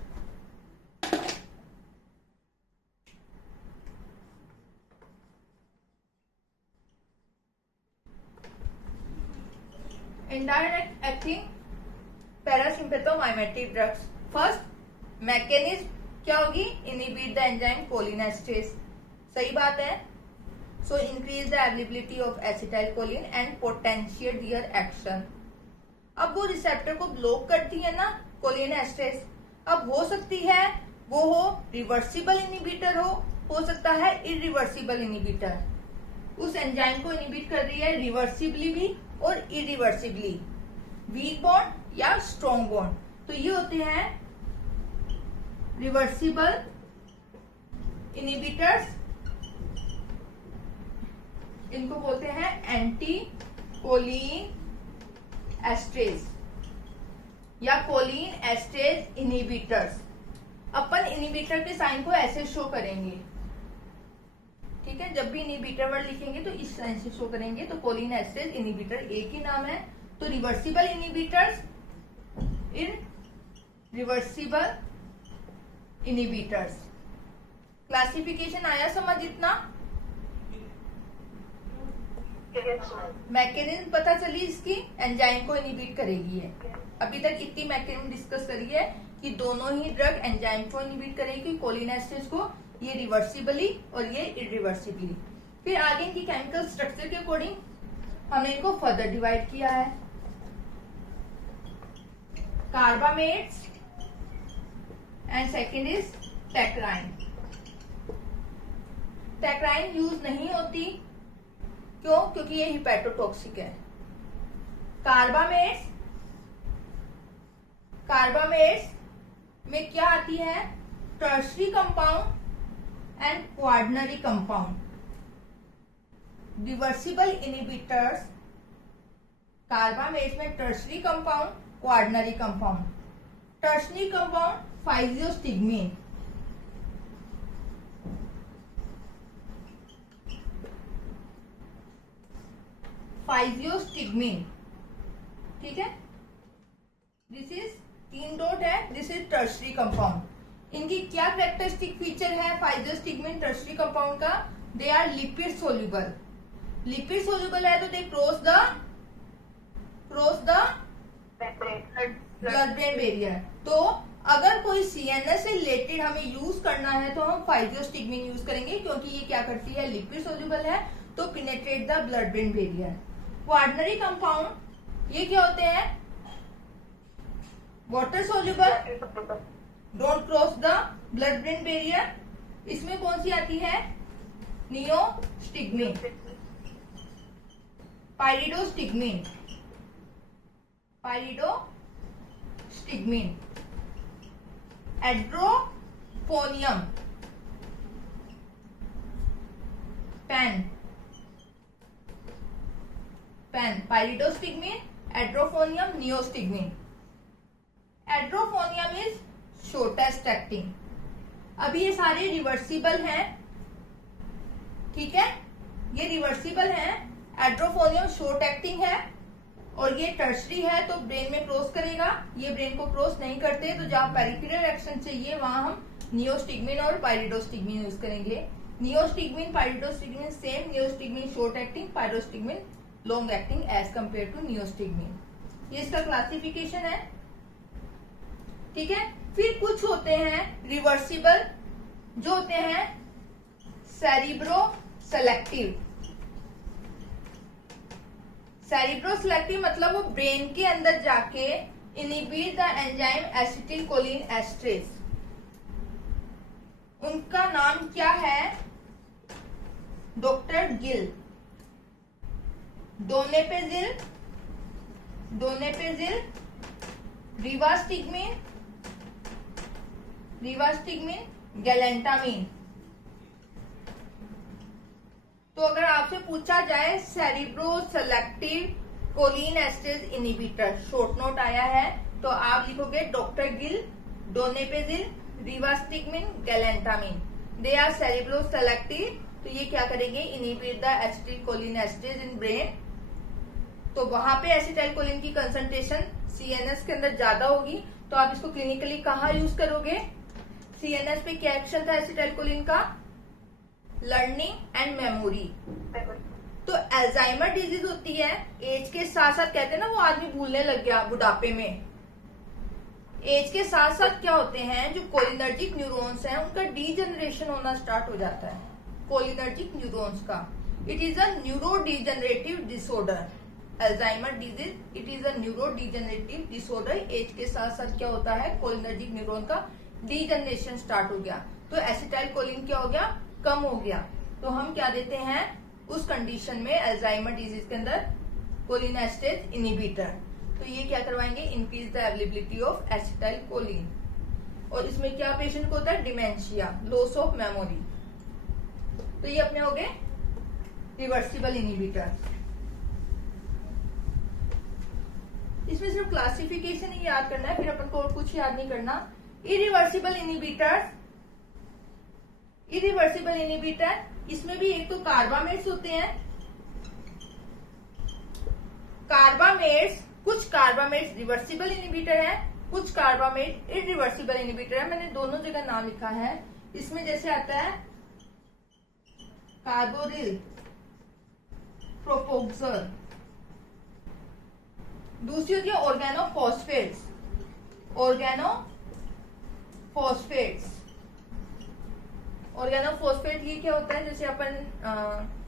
Indirect acting parasympathomimetic drugs. First mechanism क्या होगी, इनहिबिट द एंजाइम कोलिनेस्टेरेज। सही बात है। So increase the availability of acetylcholine and potentiate their action. अब वो रिसेप्टर को ब्लॉक करती है ना कोलिनेस्टेरेज, अब हो सकती है वो हो रिवर्सिबल इनहिबिटर, हो सकता है इरिवर्सिबल इनहिबिटर। उस एंजाइम को इनहिबिट कर रही है रिवर्सिबली भी और इरिवर्सिबली, वीक बॉन्ड या स्ट्रॉन्ग बॉन्ड। तो ये होते हैं रिवर्सिबल इनहिबिटर्स, इनको बोलते हैं एंटी कोलिन एस्ट्रेज या कोलिन एस्ट्रेज इनहिबिटर्स। अपन इनहिबिटर के साइन को ऐसे शो करेंगे, ठीक है, जब भी इनहिबिटर वर्ड लिखेंगे तो इस साइन से शो करेंगे। तो कोलिन एस्ट्रेज इनहिबिटर एक ही नाम है। तो reversible inhibitors, reversible inhibitors. Classification आया समझ इतना? मैकेनिज्म पता चली इसकी, एंजाइम को इनहिबिट करेगी है। अभी तक इतनी मैकेनिज्म डिस्कस करी है कि दोनों ही ड्रग एंजाइम को इनहिबिट करेगी, कोलिन एस्ट्रेज को, ये रिवर्सिबली और ये इरिवर्सिबली। फिर आगे इनकी केमिकल स्ट्रक्चर के अकॉर्डिंग हमने इनको फर्दर डिवाइड किया है। Carbamates and second is tacrine. Tacrine use नहीं होती क्यों? क्योंकि ये हिपैटोटॉक्सिक है। कार्बामेट्स में क्या आती है? Tertiary compound and quaternary compound. Reversible inhibitors carbamates में tertiary compound, quaternary compound. Tertiary compound physostigmine, ठीक है। दिस इज 3 डॉट है, दिस इज टर्शरी कंपाउंड। इनकी क्या कैरेक्टरिस्टिक फीचर है फाइजियोस्टिग्मीन टर्शरी कंपाउंड का? They are lipid soluble. Lipid soluble है तो they cross the blood brain barrier. तो अगर कोई सीएनएस से रिलेटेड हमें यूज करना है तो हम फाइजियोस्टिग्मीन यूज करेंगे, क्योंकि ये क्या करती है? लिपिड सोल्यूबल है तो penetrate the blood brain barrier. Quaternary compound ये क्या होते हैं? Water soluble, don't cross the blood brain barrier. इसमें कौन सी आती है? Neostigmine, pyridostigmine, edrophonium, pyridostigmine, edrophonium, neostigmine. Edrophonium is shortest acting. अभी ये सारे रिवर्सिबल हैं, ठीक है, ये रिवर्सिबल हैं। एड्रोफोनियम शॉर्ट एक्टिंग है और ये टर्शरी है तो ब्रेन में क्रॉस करेगा, ये ब्रेन को क्रॉस नहीं करते। तो जहां पेरिफेरल एक्शन चाहिए वहां हम नियोस्टिग्मीन और पाइरिडोस्टिग्मीन यूज करेंगे। Neostigmine, pyridostigmine same, neostigmine short acting, pyridostigmine long acting as compared to neostigmine. ये इसका क्लासिफिकेशन है, ठीक है। फिर कुछ होते हैं रिवर्सिबल जो होते हैं सेरिब्रो सेलेक्टिव। मतलब वो ब्रेन के अंदर जाके inhibit the enzyme acetylcholine esterase. उनका नाम क्या है? Doctor Gill. Donepezil, rivastigmine, galantamine. तो अगर आपसे पूछा जाए cerebro selective choline esterase inhibitor, short note आया है तो आप लिखोगे doctor Gill, donepezil, rivastigmine, galantamine. They are cerebro selective. तो ये क्या करेंगे? Inhibit the acetylcholine esterase in brain. तो वहां पे एसिटाइलकोलिन की कंसंट्रेशन सीएनएस के अंदर ज्यादा होगी। तो आप इसको क्लिनिकली कहाँ यूज करोगे? सीएनएस पे क्या एक्शन था एसिटाइलकोलिन का? Learning and memory. तो अल्जाइमर डिजीज होती है एज के साथ साथ, कहते हैं ना वो आदमी भूलने लग गया बुढ़ापे में। एज के साथ साथ क्या होते हैं? जो कोलिनर्जिक न्यूरॉन्स हैं उनका डीजनरेशन होना स्टार्ट हो जाता है। कोलिनर्जिक न्यूरॉन्स का it is a neuro degenerative disorder. Alzheimer disease it is a neuro degenerative disorder. Age के साथ साथ क्या होता है? कोलिनर्जिक न्यूरॉन का डीजनरेशन स्टार्ट हो गया तो एसिटाइलकोलिन क्या हो गया? कम हो गया। तो हम क्या देते हैं उस कंडीशन में अल्जाइमर डिजीज के अंदर? Choline esterase inhibitor. तो ये क्या करवाएंगे? Increase the availability of acetylcholine. और इसमें क्या पेशेंट को होता है? Dementia, loss of memory. तो ये अपने हो गए रिवर्सिबल इनहिबिटर। इसमें सिर्फ क्लासिफिकेशन ही याद करना है, फिर अपन को और कुछ याद नहीं करना। इरिवर्सिबल इनहिबिटर, इसमें भी एक तो कार्बामेट्स होते हैं। कुछ कार्बामेट्स रिवर्सिबल इनहिबिटर है, कुछ कार्बामेट इरिवर्सिबल इनहिबिटर है। मैंने दोनों जगह नाम लिखा है। इसमें जैसे आता है कार्बोरिल, प्रोपोक्सर। दूसरी होती है ऑर्गेनोफॉस्फेट्स। ऑर्गेनोफॉस्फेट ये क्या होता है? जैसे अपन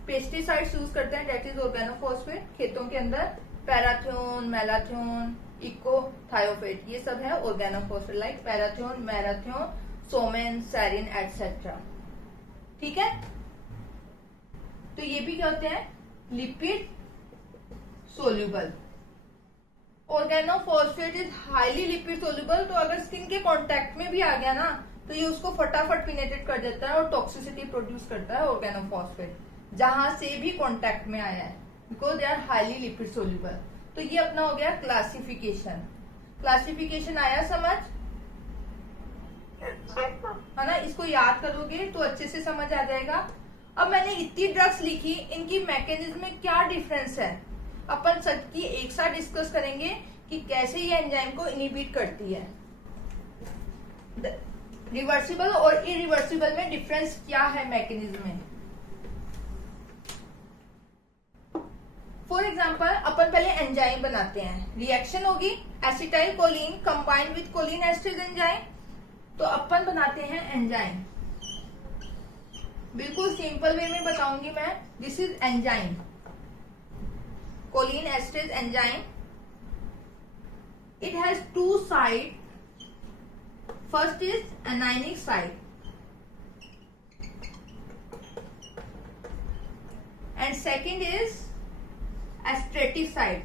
पेस्टिसाइड्स यूज करते हैं, डेट इज ऑर्गेनोफॉस्फेट खेतों के अंदर। पैराथियोन, मेलाथियोन, इकोथायोफेट, ये सब है organophosphate, like parathion, malathion, soman, sarin etcetera. ठीक है, तो ये भी क्या होते हैं? Lipid soluble. Organophosphate is highly lipid soluble. तो अगर स्किन के कांटेक्ट में भी आ गया ना तो ये उसको फटाफट पिनेट्रेट कर देता है और टॉक्सिसिटी प्रोड्यूस करता है ऑर्गेनोफॉस्फेट, जहां से भी कांटेक्ट में आया है, because they are highly lipid soluble. तो ये अपना हो गया क्लासिफिकेशन। क्लासिफिकेशन आया समझ, है ना? इसको याद करोगे तो अच्छे से समझ आ जाएगा। अब मैंने इतनी ड्रग्स लिखी, इनकी मैकेनिज्म में क्या डिफरेंस है अपन सबकी एक साथ डिस्कस करेंगे कि कैसे ये एंजाइम को इनिबिट करती है। रिवर्सिबल और इरिवर्सिबल में डिफरेंस क्या है मैकेनिज्म में। फॉर एग्जाम्पल अपन पहले एंजाइम बनाते हैं, रिएक्शन होगी acetylcholine combined with cholinesterase enzyme, तो अपन बनाते हैं एंजाइम। बिल्कुल सिंपल वे में बताऊंगी मैं। This is enzyme, cholinesterase enzyme. It has two side, first is anionic side and second is astratic side.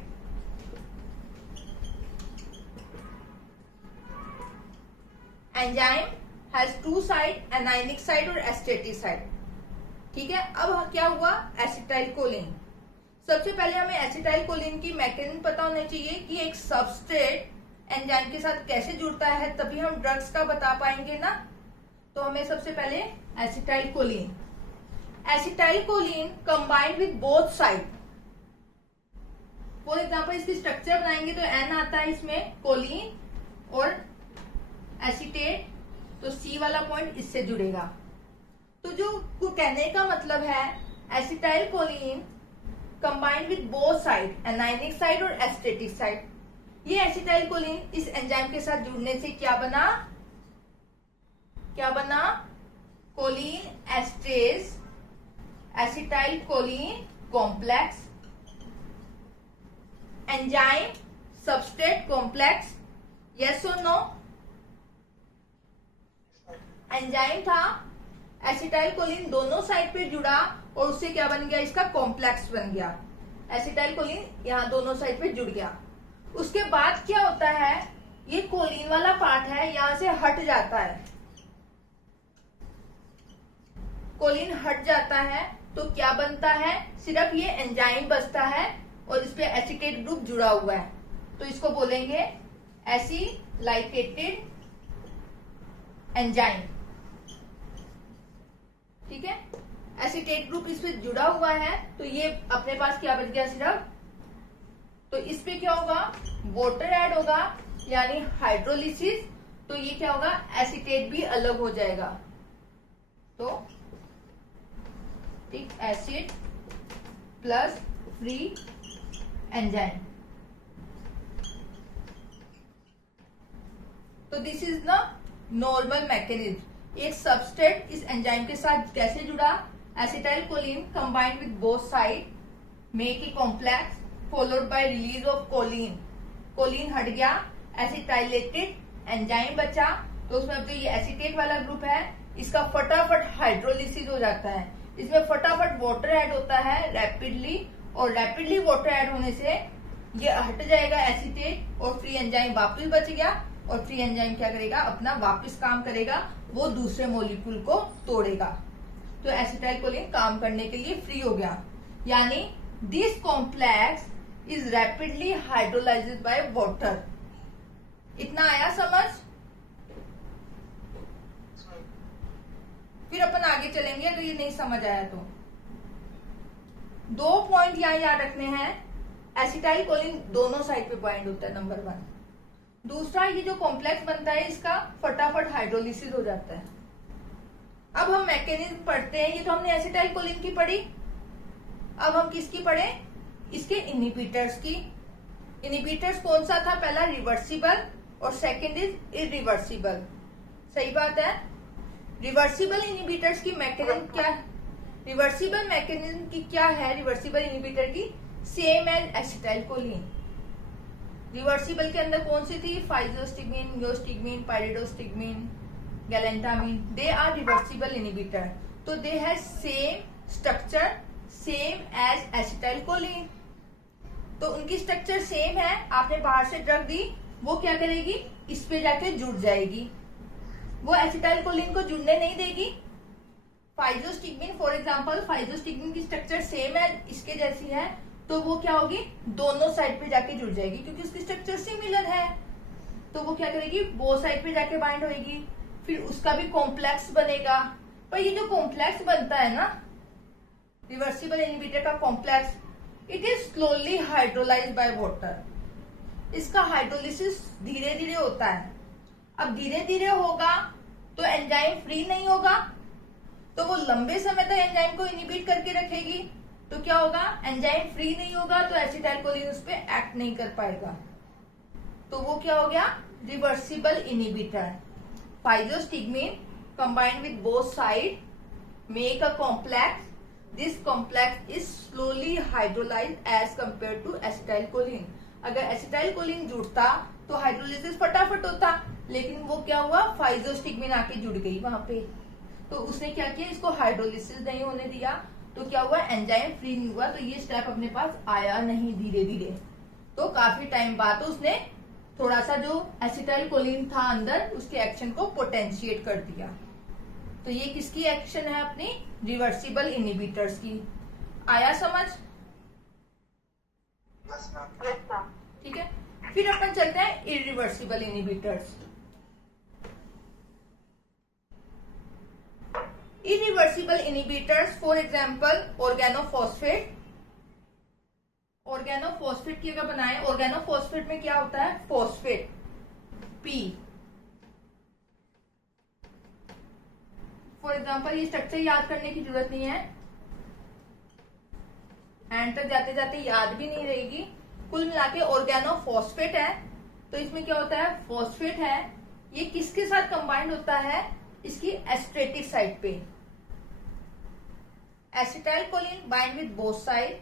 Enzyme has two side, anionic side और astratic side. ठीक है, अब क्या हुआ एसिटाइल कोलिन। सबसे पहले हमें एसिटाइल कोलिन की मैकेनिज्म पता होना चाहिए कि एक सबस्ट्रेट एंजाइम के साथ कैसे जुड़ता है, तभी हम ड्रग्स का बता पाएंगे ना। तो हमें सबसे पहले acetyl choline, acetyl choline combined with both side. For example इसकी स्ट्रक्चर बनाएंगे तो एन आता है इसमें, कोलिन और एसिटेट, तो सी वाला पॉइंट इससे जुड़ेगा। तो जो कहने का मतलब है acetylcholine combined with both side, anionic side और एस्टेटिक साइड। ये एसिटाइल कोलिन इस एंजाइम के साथ जुड़ने से क्या बना, cholinesterase acetylcholine complex. Enzyme substrate complex, yes और नो। एंजाइम था, एसिटाइल कोलिन दोनों साइड पे जुड़ा और उससे क्या बन गया, इसका कॉम्प्लेक्स बन गया। एसिटाइल कोलिन यहाँ दोनों साइड पे जुड़ गया। उसके बाद क्या होता है, ये कोलिन वाला पार्ट है यहां से हट जाता है, कोलिन हट जाता है तो क्या बनता है, सिर्फ ये एंजाइम बचता है और इस पे एसिटेट ग्रुप जुड़ा हुआ है, तो इसको बोलेंगे एसिलाइटेटेड एंजाइम। ठीक है, एसिटेट ग्रुप इस पे जुड़ा हुआ है तो ये अपने पास क्या बच गया सिर्फ, तो इस पे क्या होगा, वाटर ऐड होगा यानी हाइड्रोलिसिस, तो ये क्या होगा, एसिटेट भी अलग हो जाएगा। तो ठीक, एसिड प्लस फ्री एंजाइम। तो this is the normal mechanism. एक सबस्ट्रेट इस एंजाइम के साथ कैसे जुड़ा, acetylcholine combined with both side make a complex followed by release of choline. Choline हट गया, एसिटाइलेटेड एंजाइम बचा, तो उसमें अब जो ये एसिटेट वाला ग्रुप है इसका फटाफट हाइड्रोलिसिस हो जाता है, इसमें फटाफट वाटर ऐड होता है रैपिडली, और रैपिडली वाटर ऐड होने से ये हट जाएगा एसिटेट और फ्री एंजाइम वापस बच गया, और फ्री एंजाइम क्या करेगा, अपना वापस काम करेगा, वो दूसरे मॉलिक्यूल को तोड़ेगा। तो एसिटाइल कोलिन काम करने के लिए फ्री हो गया, यानी this complex is rapidly hydrolysed by water. इतना आया समझ। फिर अपन आगे चलेंगे अगर ये नहीं समझ आया तो। 2 पॉइंट यहाँ याद रखने हैं, एसिटाइल कोलिन दोनों साइड पे बाइंड होता है, नंबर 1। दूसरा, ये जो कॉम्प्लेक्स बनता है इसका फटाफट हाइड्रोलिसिस हो जाता है। अब हम मैकेनिज्म पढ़ते हैं, ये तो हमने एसिटाइल कोलिन की पढ़ी, अब हम किसकी पढ़े, इसके इनहिबिटर्स की। इनहिबिटर्स कौन सा था, पहला रिवर्सिबल और सेकंड इज इरिवर्सिबल। सही बात है। रिवर्सिबल इनहिबिटर्स की मैकेनिज्म क्या, रिवर्सिबल मैकेनिज्म की क्या है, रिवर्सिबल इनहिबिटर की same as acetylcholine. Reversible के अंदर कौन सी थी, फाइजोस्टिगमिन, योस्टिगमिन, pyridostigmine, galantamine, they are reversible inhibitor. तो they have same structure same as acetylcholine. तो उनकी स्ट्रक्चर सेम है, आपने बाहर से ड्रग दी, वो क्या करेगी, इस पे जाके जुड़ जाएगी, वो एसिटाइलकोलिन को जुड़ने नहीं देगी। फाइजोस्टिग्मिन फॉर एग्जांपल, फाइजोस्टिग्मिन की स्ट्रक्चर सेम है, इसके जैसी है, तो वो क्या होगी, दोनों साइड पे जाके जुड़ जाएगी क्योंकि उसकी स्ट्रक्चर सिमिलर है। तो वो क्या करेगी, वो साइड पे जाके बाइंड होएगी, फिर उसका भी कॉम्प्लेक्स बनेगा। पर ये जो कॉम्प्लेक्स बनता है ना, रिवर्सिबल इनहिबिटर का complex, it is slowly hydrolysed by water. इसका हाइड्रोलिसिस धीरे धीरे होता है। अब धीरे धीरे होगा तो एंजाइम फ्री नहीं होगा, तो वो लंबे समय तक एंजाइम को इनहिबिट करके रखेगी। तो क्या होगा, एंजाइम फ्री नहीं होगा तो एसिटाइलकोलिन उस पर एक्ट नहीं कर पाएगा। तो वो क्या हो गया, reversible inhibitor. Physostigmine combined with both sides make a complex. This complex is slowly hydrolyzed as compared to acetylcholine. अगर एसिटाइलकोलिन जुड़ता तो हाइड्रोलिसिस फटाफट होता, लेकिन वो क्या हुआ, फाइजोस्टिग्मिन आके जुड़ गई वहां पे, तो उसने क्या किया, इसको हाइड्रोलिसिस नहीं होने दिया, तो क्या हुआ, एंजाइम फ्री नहीं हुआ, तो ये स्टेप अपने पास आया नहीं धीरे धीरे। तो काफी टाइम बाद तो उसने थोड़ा सा जो एसिटाइलकोलिन था अंदर, उसके एक्शन को पोटेंशिएट कर दिया। तो ये किसकी एक्शन है, अपनी रिवर्सिबल इनहिबिटर्स की। आया समझ? ठीक है, फिर अपन चलते हैं irreversible inhibitors. Irreversible inhibitors for example organophosphate. Organophosphate की अगर बनाए, ऑर्गेनोफॉस्फेट में क्या होता है, फॉस्फेट पी। फॉर एग्जाम्पल ये स्ट्रक्चर याद करने की जरूरत नहीं है, एंड तक जाते जाते याद भी नहीं रहेगी। कुल मिला के ऑर्गेनोफॉस्फेट है, तो इसमें क्या होता है, फॉस्फेट है, ये किसके साथ कंबाइंड होता है, इसकी एस्ट्रेटिक साइड पे। Acetylcholine bind with both side.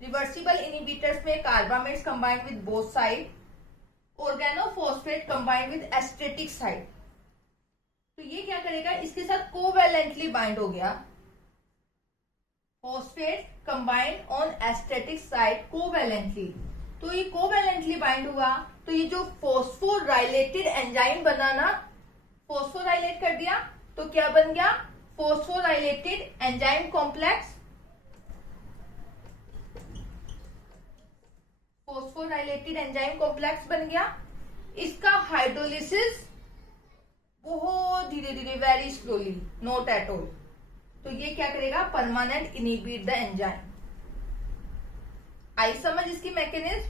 Reversible inhibitors में carbamates combined with both side. Organophosphate combined with esteratic side. तो ये क्या करेगा, इसके साथ कोवैलेंटली बाइंड हो गया। Phosphate combined on esteratic side covalently, तो ये कोवैलेंटली बाइंड हुआ, तो ये जो फॉस्फोराइलेटेड एंजाइम बना ना, फॉस्फोराइलेट कर दिया, तो क्या बन गया, phosphorylated enzyme complex. Phosphorylated enzyme complex बन गया। इसका हाइड्रोलिसिस बहुत धीरे धीरे, very slowly, not at all. तो ये क्या करेगा, परमानेंट इनहिबिट द एंजाइम। आई समझ इसकी मैकेनिज्म?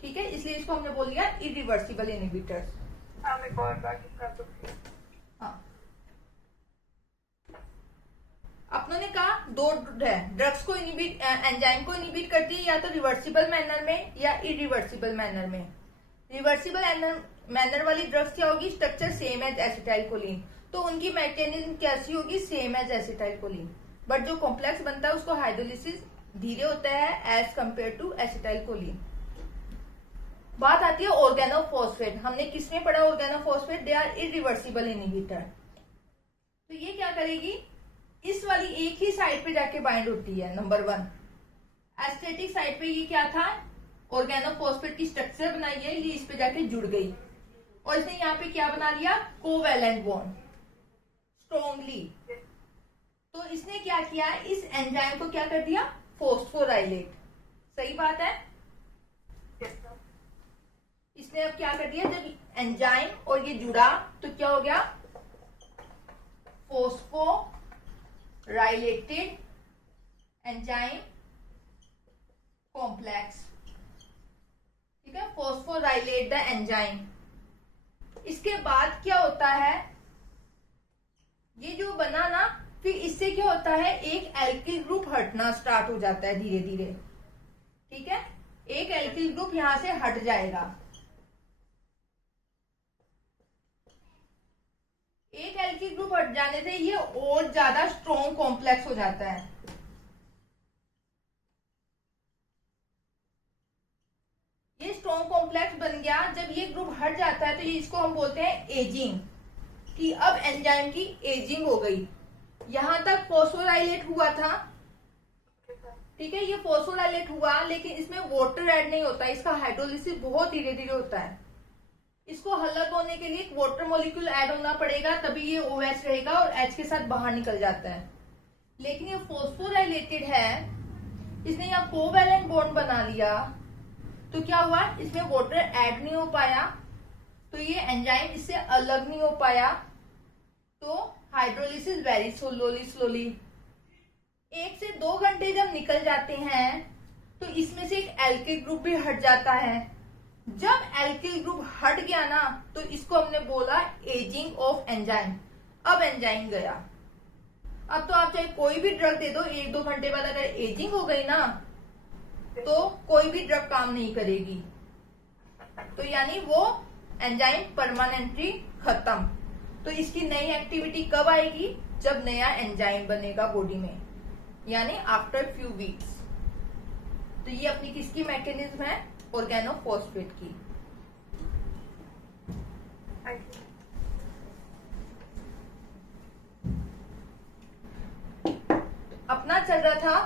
ठीक है, इसलिए इसको हमने बोल दिया इरिवर्सिबल इनहिबिटर्स। हाँ, अपनों ने कहा दो ड्रग्स को इनहिबिट, एंजाइम को इनहिबिट करती है, या तो रिवर्सिबल मैनर में या इरिवर्सिबल मैनर में। रिवर्सिबल मैनर वाली ड्रग्स क्या होगी, स्ट्रक्चर सेम एज एसिटाइलकोलिन, तो उनकी मैकेनिज्म कैसी होगी, सेम एज एसिटाइलकोलिन, बट जो कॉम्प्लेक्स बनता है उसको हाइड्रोलिसिस धीरे होता है एज कंपेयर टू एसिटाइलकोलिन। बात आती है ऑर्गेनोफॉस्फेट। हमने किसमें पढ़ा organophosphate, they are irreversible inhibitor. तो ये क्या करेगी, इस वाली एक ही साइड पे जाके बाइंड होती है। नंबर 1 एस्ट्रेटिक साइड पे ये क्या था, ऑर्गेनोफॉस्फेट की स्ट्रक्चर बनाई है, ये इस पे जाके जुड़ गई, और इसने यहाँ पे क्या बना लिया, कोवैलेंट बॉन्ड स्ट्रॉन्गली। तो इसने क्या किया, इस एंजाइम को क्या कर दिया, फॉस्फोराइलेट। सही बात है। इसने अब क्या कर दिया, जब एंजाइम और ये जुड़ा तो क्या हो गया, फॉस्फोराइलेटेड एंजाइम कॉम्प्लेक्स। ठीक है, फॉस्फोराइलेट द एंजाइम। इसके बाद क्या होता है, ये जो बना ना, फिर इससे क्या होता है, एक एल्किल ग्रुप हटना स्टार्ट हो जाता है धीरे धीरे। ठीक है, एक एल्किल ग्रुप यहां से हट जाएगा। एक एल्किल ग्रुप हट जाने से ये और ज्यादा स्ट्रॉन्ग कॉम्प्लेक्स हो जाता है। ये स्ट्रॉन्ग कॉम्प्लेक्स बन गया। जब ये ग्रुप हट जाता है तो ये इसको हम बोलते हैं एजिंग, कि अब एंजाइम की एजिंग हो गई। यहां तक फॉस्फोराइलेट हुआ था, ठीक है, ये फॉस्फोराइलेट हुआ, लेकिन इसमें वाटर ऐड नहीं होता, इसका हाइड्रोलिसिस बहुत धीरे धीरे होता है। इसको अलग होने के लिए एक वाटर मॉलिक्यूल ऐड होना पड़ेगा, तभी ये OH रहेगा और H के साथ बाहर निकल जाता है। लेकिन ये फॉस्फोराइलेटेड है, इसने यहाँ कोवैलेंट बॉन्ड बना लिया, तो क्या हुआ, इसमें वाटर ऐड नहीं हो पाया, तो ये एंजाइम इससे अलग नहीं हो पाया, तो हाइड्रोलिसिस वेरी स्लोली 1 से 2 घंटे जब निकल जाते हैं तो इसमें से एक एल्किल ग्रुप भी हट जाता है। जब एल्किल ग्रुप हट गया ना, तो इसको हमने बोला एजिंग ऑफ एंजाइम। अब एंजाइम गया। अब तो आप चाहे कोई भी ड्रग दे दो, 1-2 घंटे बाद अगर एजिंग हो गई ना, तो कोई भी ड्रग काम नहीं करेगी। तो यानी वो एंजाइम परमानेंटली खत्म। तो इसकी नई एक्टिविटी कब आएगी, जब नया एंजाइम बनेगा बॉडी में, यानी आफ्टर फ्यू वीक्स। तो ये अपनी किसकी मैकेनिज्म है, ऑर्गेनोफॉस्फेट की। अपना चल रहा था,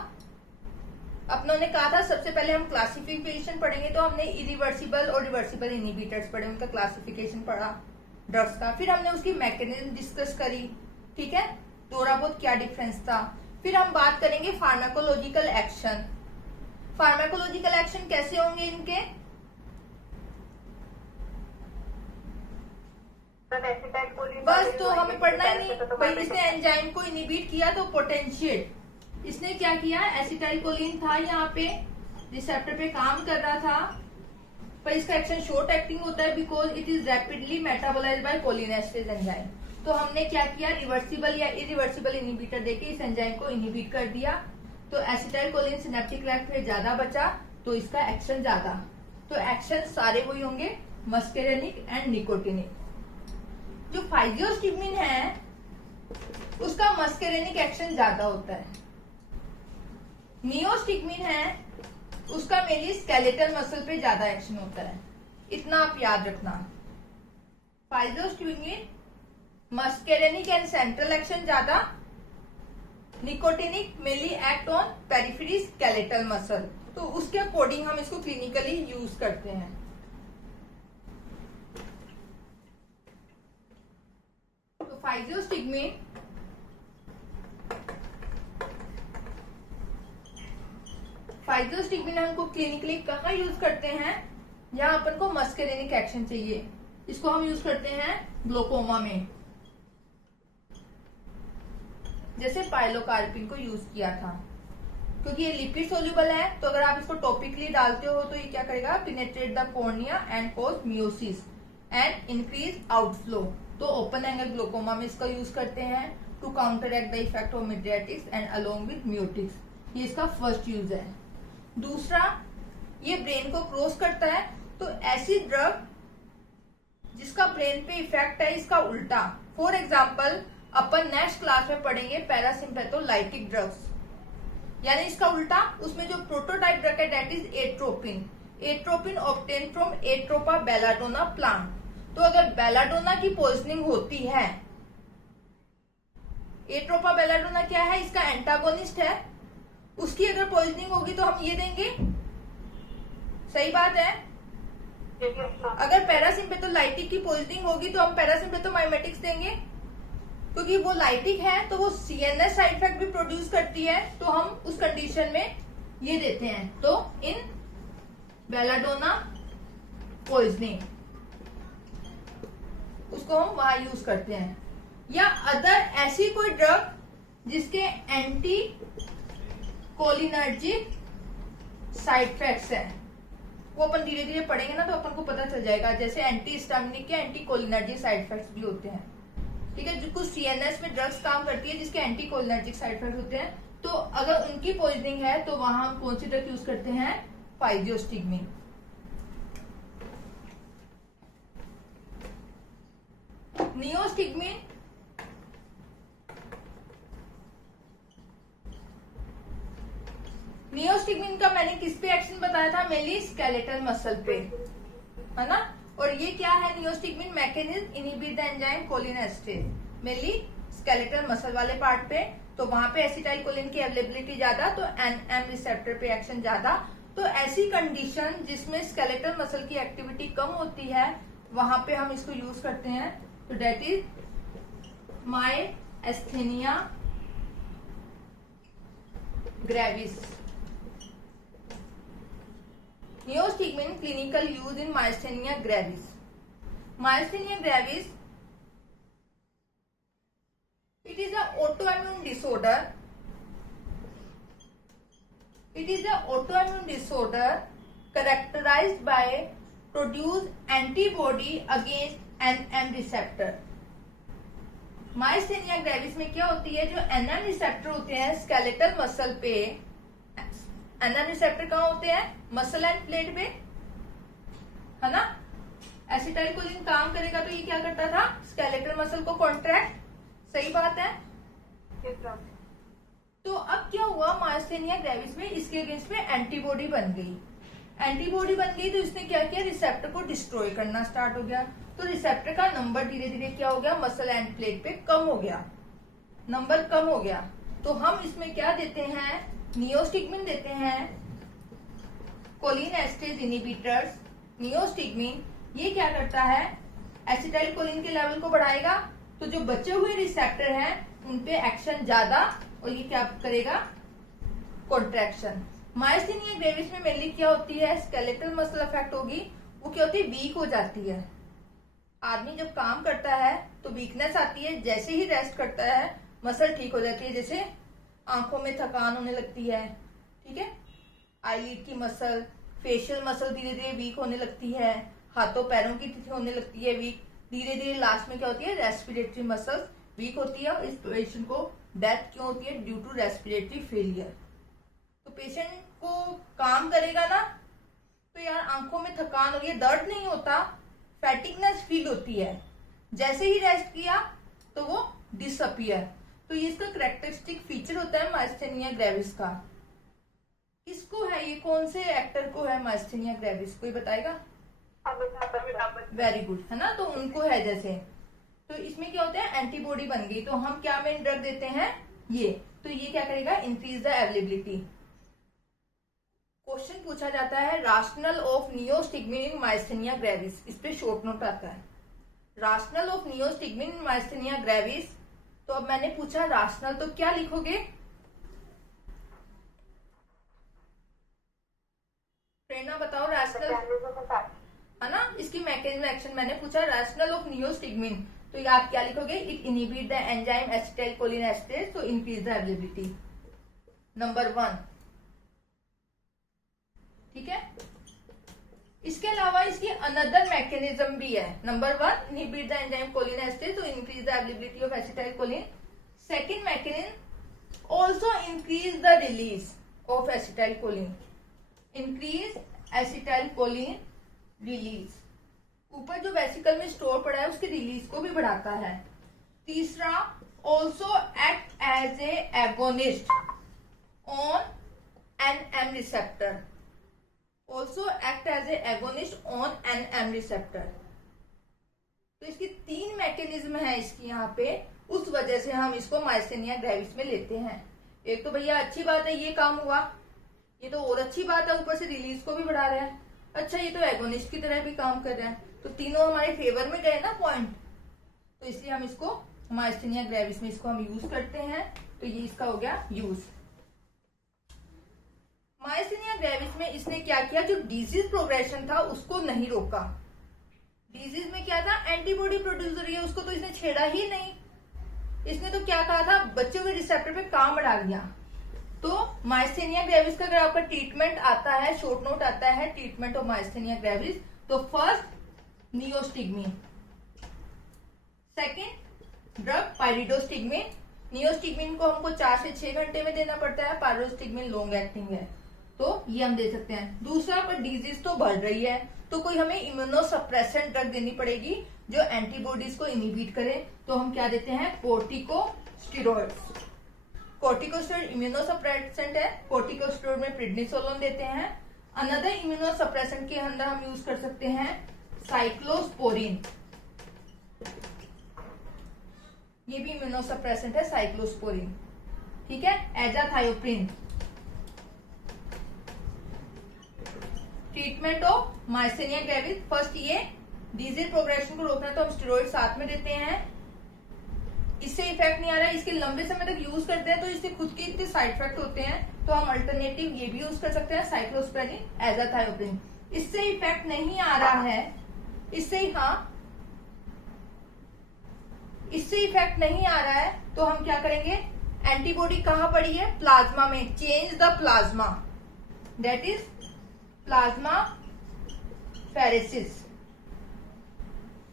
अपनों ने कहा था सबसे पहले हम क्लासिफिकेशन पढ़ेंगे, तो हमने इरिवर्सिबल और रिवर्सिबल इनहिबिटर्स पढ़े, उनका क्लासिफिकेशन पढ़ा ड्रग्स का। फिर हमने उसकी मैकेनिज्म डिस्कस करी, ठीक है, थोड़ा बहुत क्या डिफरेंस था। फिर हम बात करेंगे फार्माकोलॉजिकल एक्शन। फार्माकोलॉजिकल एक्शन कैसे होंगे इनके, बस तो हमें पढ़ना ही नहीं भाई। इसने एंजाइम को इनहिबिट किया तो पोटेंशिएट, इसने क्या किया, एसिटाइलकोलिन था यहाँ पे, रिसेप्टर पे काम कर रहा था, पर इसका एक्शन शॉर्ट एक्टिंग होता है because it is rapidly metabolised by cholinesterase enzyme. तो हमने क्या किया, रिवर्सिबल या इरिवर्सिबल इनहिबिटर देके इस एंजाइम को इनहिबिट कर दिया। तो एसिटाइलकोलिन सिनेप्टिक रैक पे ज्यादा बचा, तो इसका एक्शन ज्यादा। तो एक्शन सारे वही होंगे, मस्केरेनिक एंड निकोटिनिक। जो फाइजियोस्टिग्मिन है उसका मस्केरेनिक एक्शन ज्यादा होता है। नियोस्टिग्मिन है उसका मेनली स्केलेटल मसल पे ज्यादा एक्शन होता है, इतना आप याद रखना। फाइजियोस्टिग्मिन मस्केरेनिक एंड सेंट्रल एक्शन ज्यादा, nicotinic mainly act on periphery skeletal muscle. तो उसके अकॉर्डिंग हम इसको क्लिनिकली यूज करते हैं। तो फाइजियोस्टिग्मिन हमको क्लिनिकली कहाँ यूज करते हैं, जहां अपन को मस्केरेनिक एक्शन चाहिए, इसको हम यूज करते हैं ग्लोकोमा में, जैसे पाइलोकार्पिन को यूज किया था। क्योंकि ये लिपिड सोल्यूबल है, तो अगर आप इसको टॉपिकली डालते हो तो ये क्या करेगा, penetrate the cornea and cause miosis and increase outflow. तो ओपन एंगल ग्लोकोमा में इसका यूज करते हैं to counteract the effect of mydriatics and along with miotics. ये इसका फर्स्ट यूज है। दूसरा, ये ब्रेन को क्रॉस करता है, तो ऐसी ड्रग जिसका ब्रेन पे इफेक्ट है इसका उल्टा। For example upon next class में पढ़ेंगे पैरासिम्पैथोलाइटिक ड्रग्स, यानी इसका उल्टा। उसमें जो प्रोटोटाइप ड्रग है that is atropine. Atropine obtain from Atropa belladonna plant. तो अगर बेलाडोना की पॉइजनिंग होती है, एट्रोपा बेलाडोना क्या है, इसका एंटागोनिस्ट है, उसकी अगर पॉइजनिंग होगी तो हम ये देंगे, सही बात है। अगर पैरासिम्पैथोलाइटिक की पॉइजनिंग होगी तो हम पैरासिम्पैथोमाइमेटिक्स देंगे, क्योंकि वो लाइटिक है तो वो CNS साइड इफेक्ट भी प्रोड्यूस करती है, तो हम उस कंडीशन में ये देते हैं। तो इन बेलाडोना पॉइजनिंग उसको हम वहां यूज करते हैं। या अदर ऐसी कोई ड्रग जिसके एंटी कोलिनर्जिक साइड इफेक्ट्स है, वो अपन धीरे धीरे पढ़ेंगे ना, तो अपन को पता चल जाएगा। जैसे एंटी हिस्टामिनिक या एंटी कोलिनर्जिक साइड इफेक्ट्स भी होते हैं, ठीक है। जो कुछ CNS में ड्रग्स काम करती है जिसके एंटी कोलिनर्जिक साइड इफेक्ट होते हैं, तो अगर उनकी पॉइजनिंग है तो वहां हम कौन सी ड्रग यूज करते हैं, फाइजियोस्टिग्मिन। नियोस्टिग्मिन नियोस्टिग्मिन का मैंने किस पे एक्शन बताया था, मेनली स्केलेटल मसल पे, है ना। और ये क्या है neostigmine mechanism, inhibit the enzyme cholinesterase, mainly skeletal muscle वाले पार्ट पे, तो वहां पे एसिटाइल कोलिन की अवेलेबिलिटी ज्यादा, तो एनएम रिसेप्टर पे एक्शन ज्यादा। तो ऐसी कंडीशन जिसमें स्केलेटल मसल की एक्टिविटी कम होती है वहां पे हम इसको यूज करते हैं। तो that is myasthenia gravis. Neostigmine clinical use in myasthenia gravis. Myasthenia gravis, it is an autoimmune disorder. It is an autoimmune disorder characterized by produce antibody against NM receptor. मायस्थेनिया ग्रेविस में क्या होती है, जो एनएम रिसेप्टर होते हैं skeletal muscle पे, एनएम रिसेप्टर कहाँ होते हैं, मसल एंड प्लेट पे, है ना। एसिटाइल कोलिन काम करेगा तो ये क्या करता था, स्केलेटल मसल को कॉन्ट्रैक्ट, सही बात है। तो अब क्या हुआ, मायस्थेनिया ग्रेविस में इसके अगेंस्ट में एंटीबॉडी बन गई। एंटीबॉडी बन गई तो इसने क्या किया, रिसेप्टर को डिस्ट्रॉय करना स्टार्ट हो गया। तो रिसेप्टर का नंबर धीरे धीरे क्या हो गया, मसल एंड प्लेट पे कम हो गया, नंबर कम हो गया। तो हम इसमें क्या देते हैं, नियोस्टिग्मिन देते हैं, कोलिन एस्टेज इनहिबिटर्स। नियोस्टिग्मिन ये क्या करता है, एसिटाइल कोलिन के लेवल को बढ़ाएगा, तो जो बचे हुए रिसेप्टर हैं उनपे एक्शन ज्यादा, और ये क्या करेगा, कॉन्ट्रैक्शन। मायस्थेनिया ग्रेविस में मेनली क्या होती है, स्केलेटल मसल अफेक्ट होगी, वो क्या होती है, वीक हो जाती है। आदमी जब काम करता है तो वीकनेस आती है, जैसे ही रेस्ट करता है मसल ठीक हो जाती है, जैसे आंखों में थकान होने लगती है, ठीक है, आईलिड की मसल, फेशियल मसल धीरे धीरे वीक होने लगती है, हाथों पैरों की होने लगती है वीक, धीरे धीरे लास्ट में क्या होती है, रेस्पिरेटरी मसल वीक होती है। और इस पेशेंट को डेथ क्यों होती है, ड्यू टू रेस्पिरेटरी फेलियर। तो पेशेंट को काम करेगा ना तो यार आंखों में थकान हो रही है, दर्द नहीं होता, फैटिकनेस फील होती है, जैसे ही रेस्ट किया तो वो डिसअपियर। तो ये इसका कैरेक्टरिस्टिक फीचर होता है मायस्थेनिया ग्रेविस का। किसको है ये, कौन से एक्टर को है मायस्थेनिया ग्रेविस, कोई बताएगा? वेरी गुड, है ना, तो उनको है जैसे। तो इसमें क्या होता है, एंटीबॉडी बन गई, तो हम क्या में ड्रग देते हैं, ये, तो ये क्या करेगा, इंक्रीज द अवेलेबिलिटी। क्वेश्चन पूछा जाता है, rationale of neostigmine in myasthenia gravis, इस पे शॉर्ट नोट आता है, rationale of neostigmine in myasthenia gravis. तो अब मैंने पूछा राशनल, तो क्या लिखोगे, प्रेरणा बताओ, राशनल है ना, इसकी मैकेनिज्म एक्शन मैंने पूछा, राशनल ऑफ नियोस्टिग्मिन, तो ये आप क्या लिखोगे, it inhibit the enzyme acetyl choline stage to increase the availability, number 1, ठीक है। इसके अलावा इसकी अनदर मैकेनिज्म भी है, number 1 inhibit the enzyme Colin stage to increase the availability of acetylcholine. Second mechanism also increase the release of acetylcholine, increase acetylcholine release, ऊपर जो vesicle में स्टोर पड़ा है उसकी रिलीज को भी बढ़ाता है। तीसरा, also act as a agonist on NM receptor, also act as a agonist on NM receptor. तो इसकी 3 मैकेनिज्म है इसकी यहाँ पे, उस वजह से हम इसको मायस्थेनिया ग्रेविस में लेते हैं। एक तो भैया अच्छी बात है ये काम हुआ, ये तो और अच्छी बात है, ऊपर से रिलीज को भी बढ़ा रहा है, अच्छा ये तो एगोनिस्ट की तरह भी काम कर रहा है, तो तीनों हमारे फेवर में गए ना पॉइंट, तो इसलिए हम इसको मायस्थेनिया ग्रेविस में इसको हम यूज करते हैं। तो ये इसका हो गया यूज। मायस्थेनिया ग्रेविस में इसने क्या किया, जो डिजीज प्रोग्रेशन था उसको नहीं रोका। डिजीज में क्या था, एंटीबॉडी प्रोड्यूस हो रही है, उसको तो इसने छेड़ा ही नहीं। इसने तो क्या कहा था, बच्चे हुए रिसेप्टर पे काम बढ़ा दिया। तो मायस्थेनिया ग्रेविस का अगर आपका ट्रीटमेंट आता है, शॉर्ट नोट आता है, ट्रीटमेंट ऑफ मायस्थेनिया ग्रेविस, तो first neostigmine, second drug pyridostigmine. Neostigmine को हमको 4 से 6 घंटे में देना पड़ता है, पायरिडोस्टिग्मिन लॉन्ग एक्टिंग है, तो ये हम दे सकते हैं। दूसरा, पर डिजीज तो बढ़ रही है तो कोई हमें इम्यूनोसप्रेसेंट ड्रग देनी पड़ेगी जो एंटीबॉडीज को इनहिबिट करे, तो हम क्या देते हैं, कोर्टिकोस्टेरॉइड्स। कोर्टिकोस्टेरॉइड इम्यूनोसप्रेसेंट है, कोर्टिकोस्टेरॉइड में प्रेडनिसोलोन देते हैं। अनदर इम्यूनोसप्रेसेंट के अंदर हम यूज कर सकते हैं साइक्लोस्पोरिन। ये भी इम्यूनोसप्रेसेंट है साइक्लोस्पोरिन, ठीक है। Azathioprine, treatment of myasthenia gravis. First ये डिजीज प्रोग्रेशन को रोकना तो हम स्टेरॉइड साथ में देते हैं, इससे इफेक्ट नहीं आ रहा है, इसके लंबे समय तक यूज करते हैं तो इससे खुद के इतने साइड इफेक्ट होते हैं, तो हम अल्टरनेटिव ये भी यूज कर सकते हैं साइक्लोस्पोरिन, एजाथायोप्रिन। इससे इफेक्ट नहीं आ रहा है, इससे इफेक्ट नहीं आ रहा है तो हम क्या करेंगे, एंटीबॉडी कहां पड़ी है, प्लाज्मा में, change the plasma, that is plasma pheresis.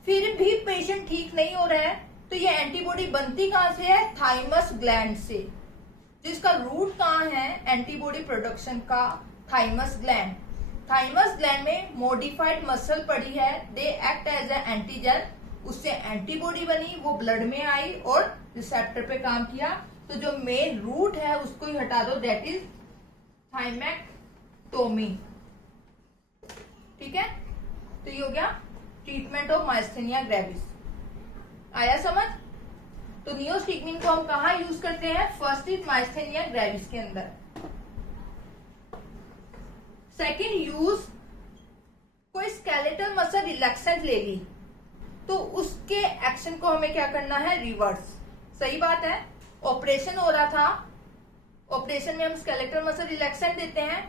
फिर भी पेशेंट ठीक नहीं हो रहा है तो ये एंटीबॉडी बनती कहां से है, थाइमस ग्लैंड से, जिसका रूट कहां है एंटीबॉडी प्रोडक्शन का, थाइमस ग्लैंड। थाइमस ग्लैंड में मॉडिफाइड मसल पड़ी है, they act as a antigen, उससे एंटीबॉडी बनी, वो ब्लड में आई और रिसेप्टर पे काम किया, तो जो मेन रूट है उसको ही हटा दो, दैट इज थाइमेक्टोमी, ठीक है। तो ये हो गया ट्रीटमेंट ऑफ माइस्थेनिया ग्रेविस। आया समझ? तो नियोस्टिग्मिन को हम कहा यूज करते हैं, फर्स्ट इज माइस्थेनिया ग्रेविस के अंदर। सेकेंड यूज, कोई स्केलेटल मसल रिलैक्सेंट ले ली तो उसके एक्शन को हमें क्या करना है, रिवर्स। सही बात है, ऑपरेशन हो रहा था, ऑपरेशन में हम स्केलेटल मसल रिलैक्सेंट देते हैं,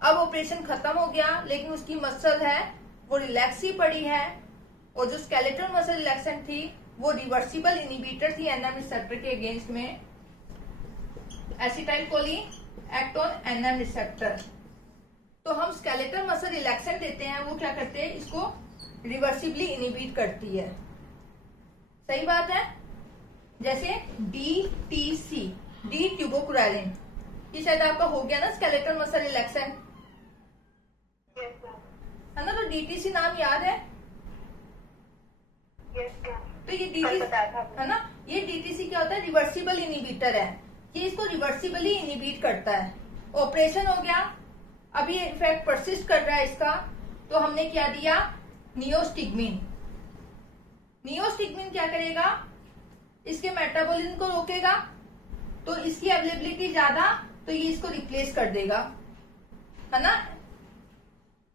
अब ऑपरेशन खत्म हो गया लेकिन उसकी मसल है वो रिलैक्स ही पड़ी है, और जो स्केलेटल मसल रिलैक्सेंट थी वो रिवर्सिबल इनिबिटर थी एनएम रिसेप्टर के अगेंस्ट में, acetylcholine act on NM receptor. तो हम स्केलेटल मसल रिलैक्सेंट देते हैं, वो क्या करते हैं, इसको रिवर्सिबली इनिबिट करती है। सही बात है। जैसे DTC, डी ट्यूबोकुरालिन, ये शायद आपका हो गया ना स्केलेटल मसल रिलैक्सेंट, है ना, तो DTC नाम याद है? तो ये DTC है ना, ये DTC क्या होता है, रिवर्सिबल इनिबिटर है, ये इसको रिवर्सिबली इनिबिट करता है। ऑपरेशन हो गया, अभी इफेक्ट परसिस्ट कर रहा है इसका, तो हमने क्या दिया, नियोस्टिग्मिन। नियोस्टिग्मिन क्या करेगा, इसके मेटाबॉलिज्म को रोकेगा, तो इसकी अवेलेबिलिटी ज्यादा, तो ये इसको रिप्लेस कर देगा, है ना।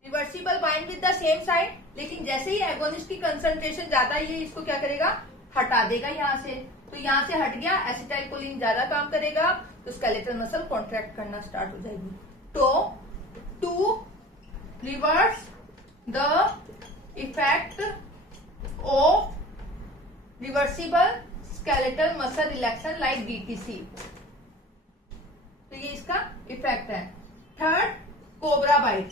Reversible bind with the same side, लेकिन जैसे ही एगोनिस्ट की कंसंट्रेशन ज्यादा है, ये इसको क्या करेगा, हटा देगा यहाँ से, तो यहाँ से हट गया, एसिटाइलकोलिन ज्यादा काम करेगा, तो स्केलेटल मसल कॉन्ट्रैक्ट करना स्टार्ट हो जाएगी। तो to reverse the effect of reversible skeletal muscle relaxant like DTC, तो ये इसका इफेक्ट है। Third, cobra bite.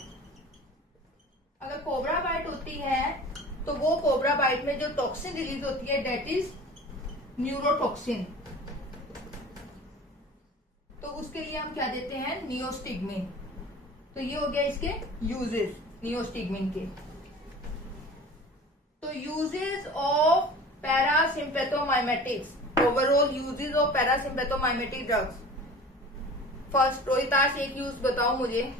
अगर कोबरा बाइट होती है तो वो कोबरा बाइट में जो टॉक्सिन रिलीज होती है, डेट इज न्यूरोटॉक्सिन, तो उसके लिए हम क्या देते हैं, नियोस्टिग्मिन। तो ये हो गया इसके यूजेस नियोस्टिग्मिन के। तो uses of parasympathomimetics, overall uses of parasympathomimetic drugs. First Rohitash, एक यूज बताओ मुझे,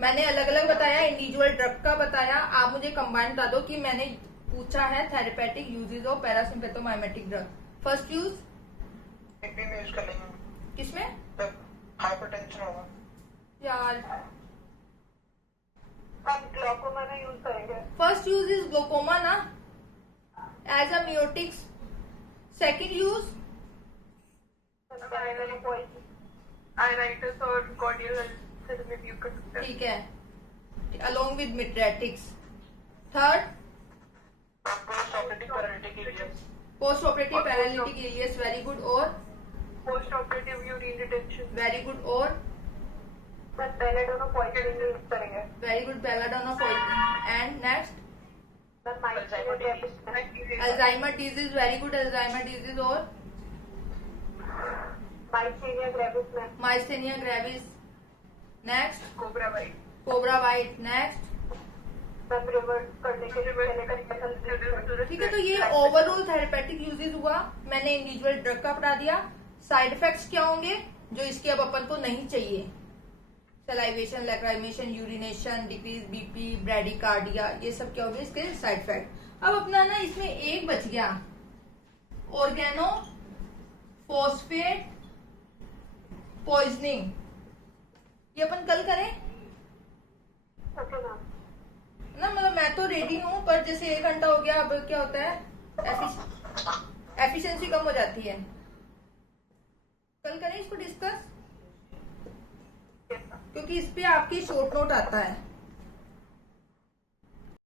मैंने अलग अलग बताया, इंडिविजुअल ड्रग का बताया, आप मुझे कंबाइन बता दो कि मैंने पूछा है therapeutic uses of parasympathomimetic drug. First use kidney में यूज कर लेंगे, किसमें, हाइपरटेंशन होगा यार, हम ग्लाइकोमा में यूज करेंगे। फर्स्ट यूज इज ग्लोकोमा ना, as a miotics. Second use iritis और कार्डियल में यूज कर सकते हैं, ठीक है, along with mydriatics. Third, post operative paralytic ileus, post operative paralytic ileus, very good. और post operative urine retention, very good. और पहले दोनों पॉइजनिंग यूज करेंगे, very good, belladonna poisoning. And next, Alzheimer disease, very good, Alzheimer disease. और myasthenia gravis में myasthenia gravis. Next, cobra bite, cobra bite. Next, reverse करने के लिए पहले ठीक है। तो ये ओवरऑल थेरेपेटिक यूजेस हुआ, मैंने इंडिविजुअल ड्रग का पढ़ा दिया। साइड इफेक्ट्स क्या होंगे जो इसके अब अपन को नहीं चाहिए, salivation, lacrimation, urination, decrease BP, bradycardia, ये सब क्या हो गए इसके साइड इफेक्ट। अब अपना ना इसमें एक बच गया, ऑर्गेनो फॉस्फेट पॉइजनिंग, ये अपन कल करें ओके मैम। ना। मतलब मैं तो रेडी हूँ, पर जैसे 1 घंटा हो गया, अब क्या होता है एफिशिएंसी कम हो जाती है। कल करें इसको डिस्कस, यस मैम। क्योंकि इस पे आपकी शॉर्ट नोट आता है।